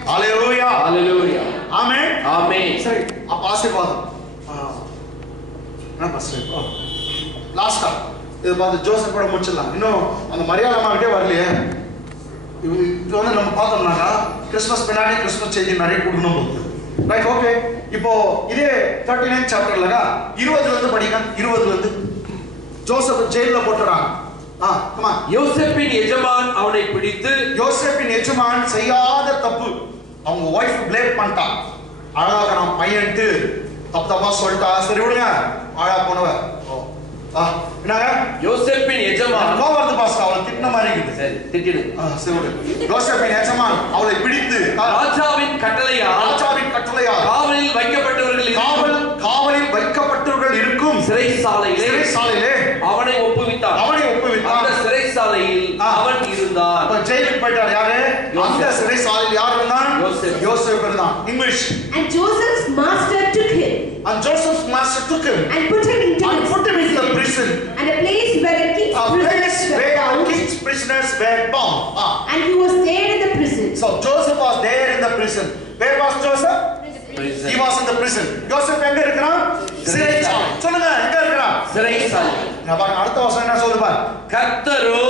ஹல்லேலூயா ஹல்லேலூயா ஆமென் ஆமென். சரி, அப்ப ஆசீர்வாதம் என்ன பாஸ்டர் லாஸ்டா இது பார்த்து ஜோசப் கூட முடிச்சிடலாம். இன்னும் அந்த மரியாதை அம்மாக்கிட்டே வரலையே. இது வந்து நம்ம பார்த்தோம்னாக்கா கிறிஸ்மஸ் பின்னாடி கிறிஸ்மஸ் செய்தி நிறைய கொடுக்கணும் போகுது. Right, okay. இப்போ இதே 39 சாப்டர்லங்க 20ல இருந்து படிங்க. 20ல இருந்து ஜோசப் ஜெயில போட்டுறாங்க. யோசேப்பின் எஜமான் அவனை பிடித்து, யோசேப்பின் எஜமான் செய்யாத தப்பு அவங்க ஒய்ஃப் பிளேம் பண்ணிட்டான். அழகாக நான் பையன்ட்டு தப்பா சொல்லிட்டா. சரி விடுங்க, அழகா போனவ என்னங்க யோசேப்பின் எஜமான் கோவர்து பாஸ்டர் அவளை திட்டின மாதிரி இருக்குது. சரி திட்டிடு. சரி விடு. யோசேப்பின் எஜமான் அவளை பிடித்து ராஜாவின் கட்டளையால் காவலில் வைக்கப்பட்டவர்கள் இருக்கும் சிறைசாலையிலே அவனை ஒப்புவித்தான். அந்த சிறைசாலையில் அவன் இருந்தான். அப்ப ஜெயிலுக்கு போயிட்டார். யாரு? அந்த சிறைசாலையில் யார் இருந்தான்? யோசேப் இருந்தான். English. And Joseph's master took him. And Joseph's master took him. And put him into the prison. And a place where the king's prisoners were bound. And he was there in the prison. So Joseph was there in the prison. Where was Joseph? Prison. He was in the prison. Joseph எங்க இருக்கிறான்? சிறைச்சாலை. சொல்லுங்க, எங்க இருக்கிறான்? சிறைச்சாலை. நான் பாருங்க அடுத்த வசனம் என்ன சொல்லுது பாரு. கர்த்தரோ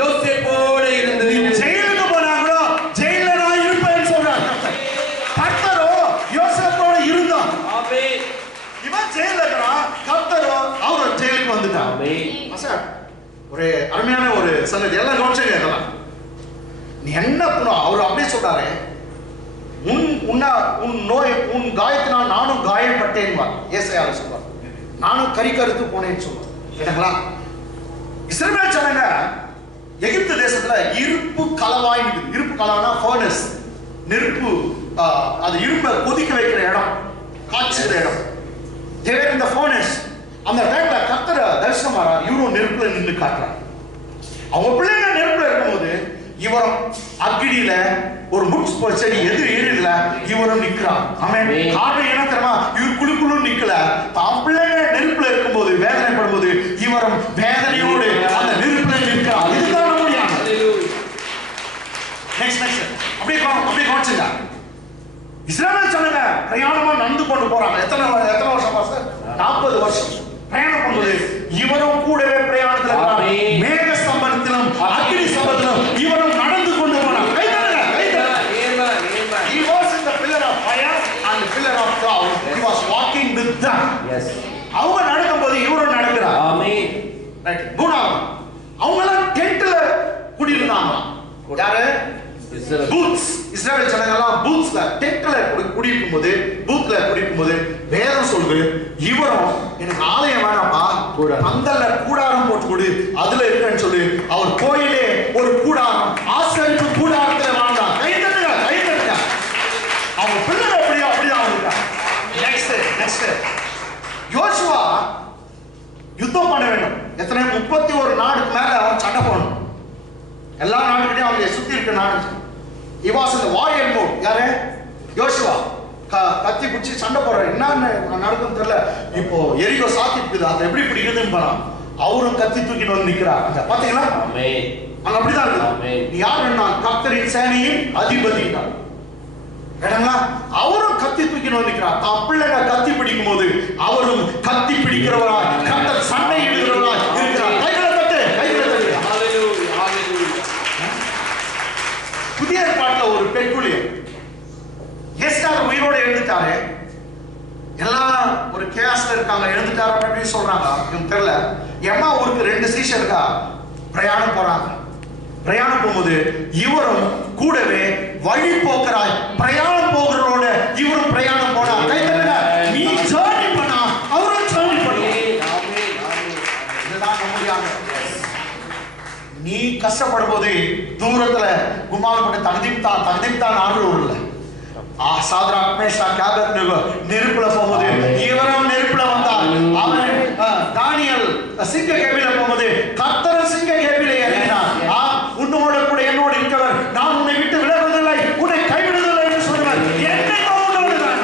யோசேப்போடு இருந்து ஜெயிலுக்கு போனாங்களோ ஜெயில்ல நான் இருப்பேன்னு சொல்றான். கர்த்தரோ யோசேப்போடு இருந்தான். ஆமென். இவன் ஜெயில்ல இருக்கிறான். கர்த்தரோ அவர் ஜெயிலுக்கு வந்துட்டான். ஆமென். சார் ஒரு அருமையான ஒரு சங்கதி எல்லாம் கவனிச்சுங்க. இதெல்லாம் நீ என்ன பண்ணும் அவர் அப்படியே சொல்றாரு. உன் காயத்தினால் நானும் காயப்பட்டேன். ஏசாயால சொல்றார். நானும் கரிக்கறுத்து போனேன்னு சொல்றார். கேட்டங்களா? இஸ்ரவேல் ஜனங்க எகிப்து தேசத்துல இருப்பு கலவாய் இருக்குது. இருப்பு கலவானா ஃபர்னஸ், நெருப்பு. அது இருப்பை கொதிக்க வைக்கிற இடம், காய்ச்சுகிற இடம். தேவர் இந்த ஃபர்னஸ். அந்த டைம்ல கர்த்தர் தரிசனம் வரார். இவரும் நெருப்புல நின்று காட்டுறார். அவங்க பிள்ளைங்க நெருப்புல இருக்கும்போது இவரும் அக்கினியில ஒரு முட்ஸ் செடி எது எரியல, இவரும் நிக்கிறார். ஆமென். காரணம் என்ன தெரியுமா? இவர் குழுக்குழு நிக்கல. தான் பிள்ளைங்க நெருப்புல இருக்கும்போது வேதனைப்படும் போது இவரும் வேதனையோடு அந்த நெருப்புல நிற்கிறார். இதுதான் முடியும். நெக்ஸ்ட் அப்படியே கவனிச்சுங்க. இஸ்ரவேல் ஜனங்க பிரயாணமா நடந்து கொண்டு போறாங்க. எத்தனை வருஷம் பாஸ்டர்? 40 வருஷம் பிரயாணம் பண்ணும்போது இவரும் கூடவே பிரயாணத்துல மேக ஸ்தம்பத்திலும் அக்னி ஸ்தம்பத்திலும் இவரும் நடந்து கொண்டு போனார். He was in the pillar of fire and the pillar of cloud. He was walking with them. Yes. அவங்க நடக்கும்போது இவரும் நடக்கிறார். ஆமென். ரைட். மூணாவது அவங்க எல்லாம் டென்ட்ல குடியிருந்தாங்க. யாரு? பூத்ஸ். இஸ்ரவேல் ஜனங்க எல்லாம் பூத்ஸ்ல டென்ட்ல குடியிருக்கும் போது வேதம் சொல்லுது இவரும் எனக்கு ஆலயம் வேணாம்ப்பா, அந்தல கூடாரம் போட்டு கொடு, அதுல இருக்கேன்னு சொல்லி அவர் கோயிலே ஒரு கூடாரம், ஆசரிப்பு கூடாரத்துல வாழ்ந்தார். கை தட்டுங்க. அவங்க பிள்ளைங்க அப்படியே அவங்க. நெக்ஸ்ட் யோசுவா யுத்தம் பண்ண வேண்டும். எத்தனை 31 நாடுக்கு மேல அவன் சண்டை போடணும். எல்லா நாடுகிட்டையும் அவங்க சுத்தி இருக்க நாடு. He was in the warrior mode. யாரு? யோசுவா. கத்தி பிடிச்சி சண்டை போடுறாரு. என்ன நடக்கும் தெரியல. இப்போ எரிகோ சாத்திட்டு அது எப்படி பிடிக்குதுன்னு பாரு. அவரும் கத்தி தூக்கிட்டு வந்து நிக்கிறார். பாத்தீங்களா? ஆமென். அங்க அப்படிதான் இருக்கு. நீ யாருன்னா கர்த்தரின் சேனையின் அதிபதி. கேட்டங்களா? அவரும் கத்தி தூக்கிட்டு வந்து நிக்கிறார். தான் பிள்ளைங்க கத்தி பிடிக்கும் போது அவரும் கத்தி பிடிக்கிறவரா, கர்த்தர் சண்டை இடுகிறவரா இருக்கிறார். கைகளை தட்டு. புதிய ஏற்பாட்டுல ஒரு பெண்குழியம். எஸ்டர் உயிரோட எழுந்துட்டாரு. எல்லாம் ஒரு கேஸ்ல இருக்காங்க. எழுந்துட்டாரு அப்படின்னு சொல்றாங்க. எனக்கு தெரியல. எம்மா ஊருக்கு 2 சீஷருக்கா பிரயாணம் போறாங்க. பிரயாணம் போகும்போது இவரும் கூடவே வழி போக்குறாய். பிரயாணம் போகிறவரோட இவரும் பிரயாணம் போனார். நீ ஜர்னி பண்ணா அவரும் ஜர்னி பண்ணுவார். இதுதான் நம்முடைய. நீ கஷ்டப்படும் போது தூரத்துல கும்மாளப்பட்ட தகுதித்தான் ஆடுறவர் இல்லை. சாத்ராக் மேஷாக் ஆபேத்நேகோ நெருப்புல போகும்போது இவரும் நெருப்புல வந்தார். அவன் தானியேல் சிங்க கேபில போகும்போது கர்த்தர் சிங்க கேபில ஏறினார். உன்னோட கூட என்னோட இருக்கவர், நான் உன்னை விட்டு விலகுவதில்லை, உன்னை கைவிடுவதில்லை என்று சொன்னார். என்னைக்கு உன்னோடு தான்.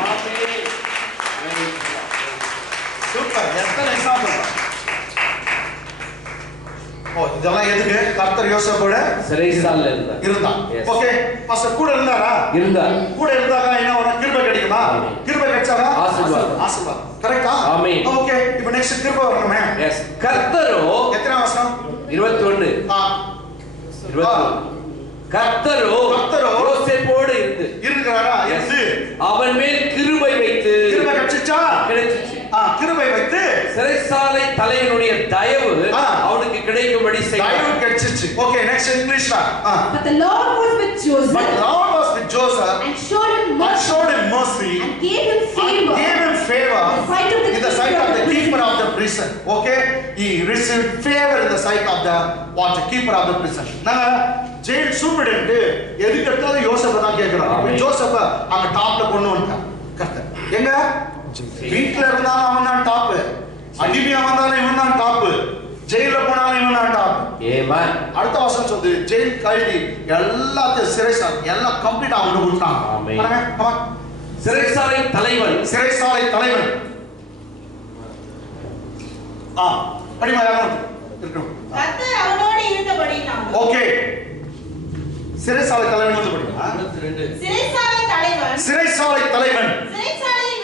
சூப்பர். எத்தனை எக்ஸாம்பிள். இதெல்லாம் எதுக்கு? கர்த்தர் யோசேப்போட சிறைசாலையில இருந்தார். ஓகே பாஸ்டர் கூட இருந்தாரா? இருந்தார். கூட இருந்தாங்க. என்ன ஒரு கிருபை கிடைக்குமா? கிருபை கிடைச்சாரா? ஆசீர்வாதம். கரெக்ட்டா? ஆமென். ஓகே இப்போ நெக்ஸ்ட் கிருபை வரணுமே. எஸ் கர்த்தரோ எத்தனை வசனம்? 21 கர்த்தரோ யோசேப்போடு இருக்கிறாரா? இருந்து அவன் மேல் கிருபை வைத்து கிருபை கிடைச்சிச்சா? கிடைச்சிச்சு. கிருபை வைத்து சிறைசாலை தலைவனுடைய தயவு அவனுக்கு கிடைக்கும்படி செய்தார். தயவு கிடைச்சிச்சு. ஓகே நெக்ஸ்ட் இங்கிலீஷ்ல. But the Lord was with Joseph. But the Lord was with Joseph and showed him mercy. And gave him favor. In the sight of the keeper of the prison. Okay, he received favor in the sight of the keeper of the prison. நாங்க ஜெயில் சூப்பரண்ட் எதுக்கு எடுத்தாலும் யோசேப்பை தான் கேக்குறோம். ஜோசப்ப அங்க டாப்ல கொண்டு வந்தாங்க கர்த்தர். எங்க வீட்ல இருந்தாலும் அவன் தான் டாப், அடிமையா வந்தாலும் இவன் தான் டாப், ஜெயில போனாலும் இவன் தான் டாப். ஆமென். அடுத்த வசனம் சொல்லுது ஜெயில் கைதி எல்லாத்தையும் சிறைசாலை எல்லாம் கம்ப்ளீட் அவங்க கொடுத்தாங்க. ஆமென். சிறைசாலை தலைவன் படிமாயாரம் இருக்கணும். கர்த்தர் அவனோடு இருந்தபடியினால். ஓகே சிறைசாலை தலைவன் வந்து படிங்க. 22 சிறைசாலை தலைவன் சிறைசாலையில்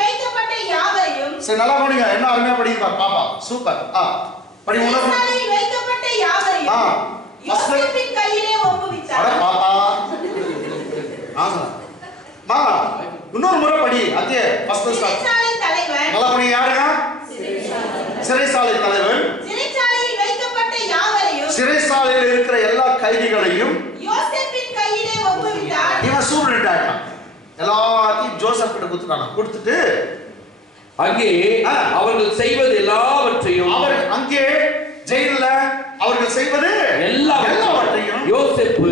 வைக்கப்பட்ட யாவரையும். சரி நல்லா படிங்க. என்ன அருமையா படிங்க பாப்பா. சூப்பர். படி உனக்கு சிறைசாலையில் வைக்கப்பட்ட யாவரையும் யோசேப்பின் கையிலே ஒப்புவித்தார். அட பாப்பா. மா இன்னொரு முறை படி. அதே ஃபர்ஸ்ட் சிறைசாலை தலைவன் நல்லா படிங்க. யாருங்க? சிறைசாலை தலைவன் சிறைசாலையில் வைக்கப்பட்ட யாவரையும் சிறைசாலையில் இருக்கிற எல்லா கைதிகளையும் யோசேப்பின் கையிலே ஒப்புவித்தார். இவன் சூப்பரண்ட் ஆயிட்டான். எல்லாத்தையும் ஜோசப் கிட்ட கொடுத்துட்டு அங்கே அவர்கள் செய்வது எல்லாவற்றையும் அங்கே ஜெயில்ல அவர்கள் செய்வது எல்லாவற்றையும் யோசேப்பு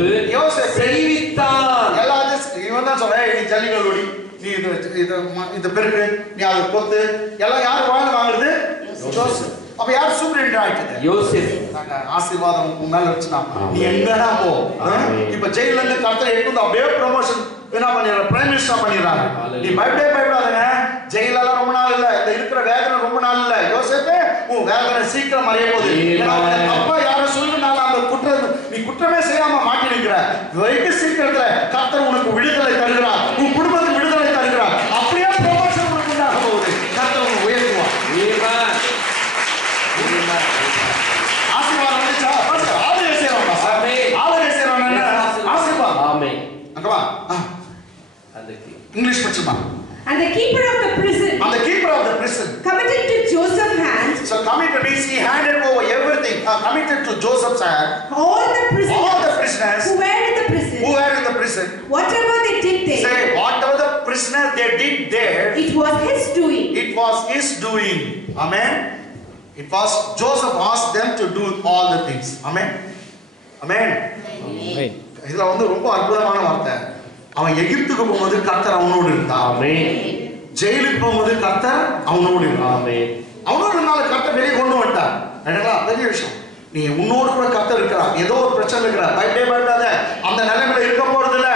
செய்வித்தான். எல்லாத்தையும் இவன் தான் சொல்ற நீ ஜல்லிக்கல்லோடி நீ இது பெருக்கு நீ அதை கொத்து எல்லாம் யார் வாங்குறது? ஜோசப். அப்ப யார் சூப்பரண்ட் ஆயிட்டது? யோசேப். ஆசீர்வாதம் உன் மேல வச்சுனா நீ எங்கடா போ. இப்ப ஜெயில இருந்து கர்த்தர் எடுத்து அப்படியே ப்ரமோஷன் என்ன பண்ணிடுற பிரைம் மினிஸ்டர் பண்ணிடுறாங்க. நீ பயப்படாதங்க. ஜெயிலெல்லாம் ரொம்ப நாள் இல்ல, இந்த இருக்கிற வேதனை ரொம்ப நாள் இல்ல. யோசேப்பே உன் வேதனை சீக்கிரம் மறைய போகுது. அப்பா யாரும் சொல்லுனால அந்த நீ குற்றமே செய்யாம மாட்டி நிற்கிற வெகு சீக்கிரத்துல கர்த்தர் உனக்கு விடுதலை தருகிறார், உன் குடும்பத்துக்கு விடுதலை தருகிறார். அப்படியே ப்ரமோஷன் உனக்கு உண்டாக போகுது. கர்த்தர் உன்னை உயர்த்துவார். ஆசீர்வாதம் வந்துச்சா? ஆளுகை செய்யறோம். ஆளுகை செய்யறோம். ஆசீர்வாதம். ஆமென். அங்கவா English படிச்சுமா. And the keeper of the prison committed to Joseph's hand. So committed means he handed over everything. Committed to Joseph's hand. All the prisoners who were in the prison. Whatever they did there. Say whatever the prisoners they did there. It was his doing. It was his doing. Amen. It was Joseph asked them to do all the things. Amen. Amen. இதுல வந்து ரொம்ப அற்புதமான வார்த்தை. அவன் எகிப்துக்கு போகும்போது கர்த்தர் அவனோடு இருந்தார். ஆமென். ஜெயிலுக்கு போகும்போது கர்த்தர் அவனோடு இருந்தார். ஆமென். அவனோடு இருந்தால கர்த்தர் வெளியே கொண்டு வந்துட்டார். என்னடா பெரிய விஷயம். நீ உன்னோடு கூட கர்த்தர் இருக்கிறார். ஏதோ ஒரு பிரச்சனை இருக்கிற பயப்படாத. அந்த நிலைமையில இருக்க போறது இல்ல.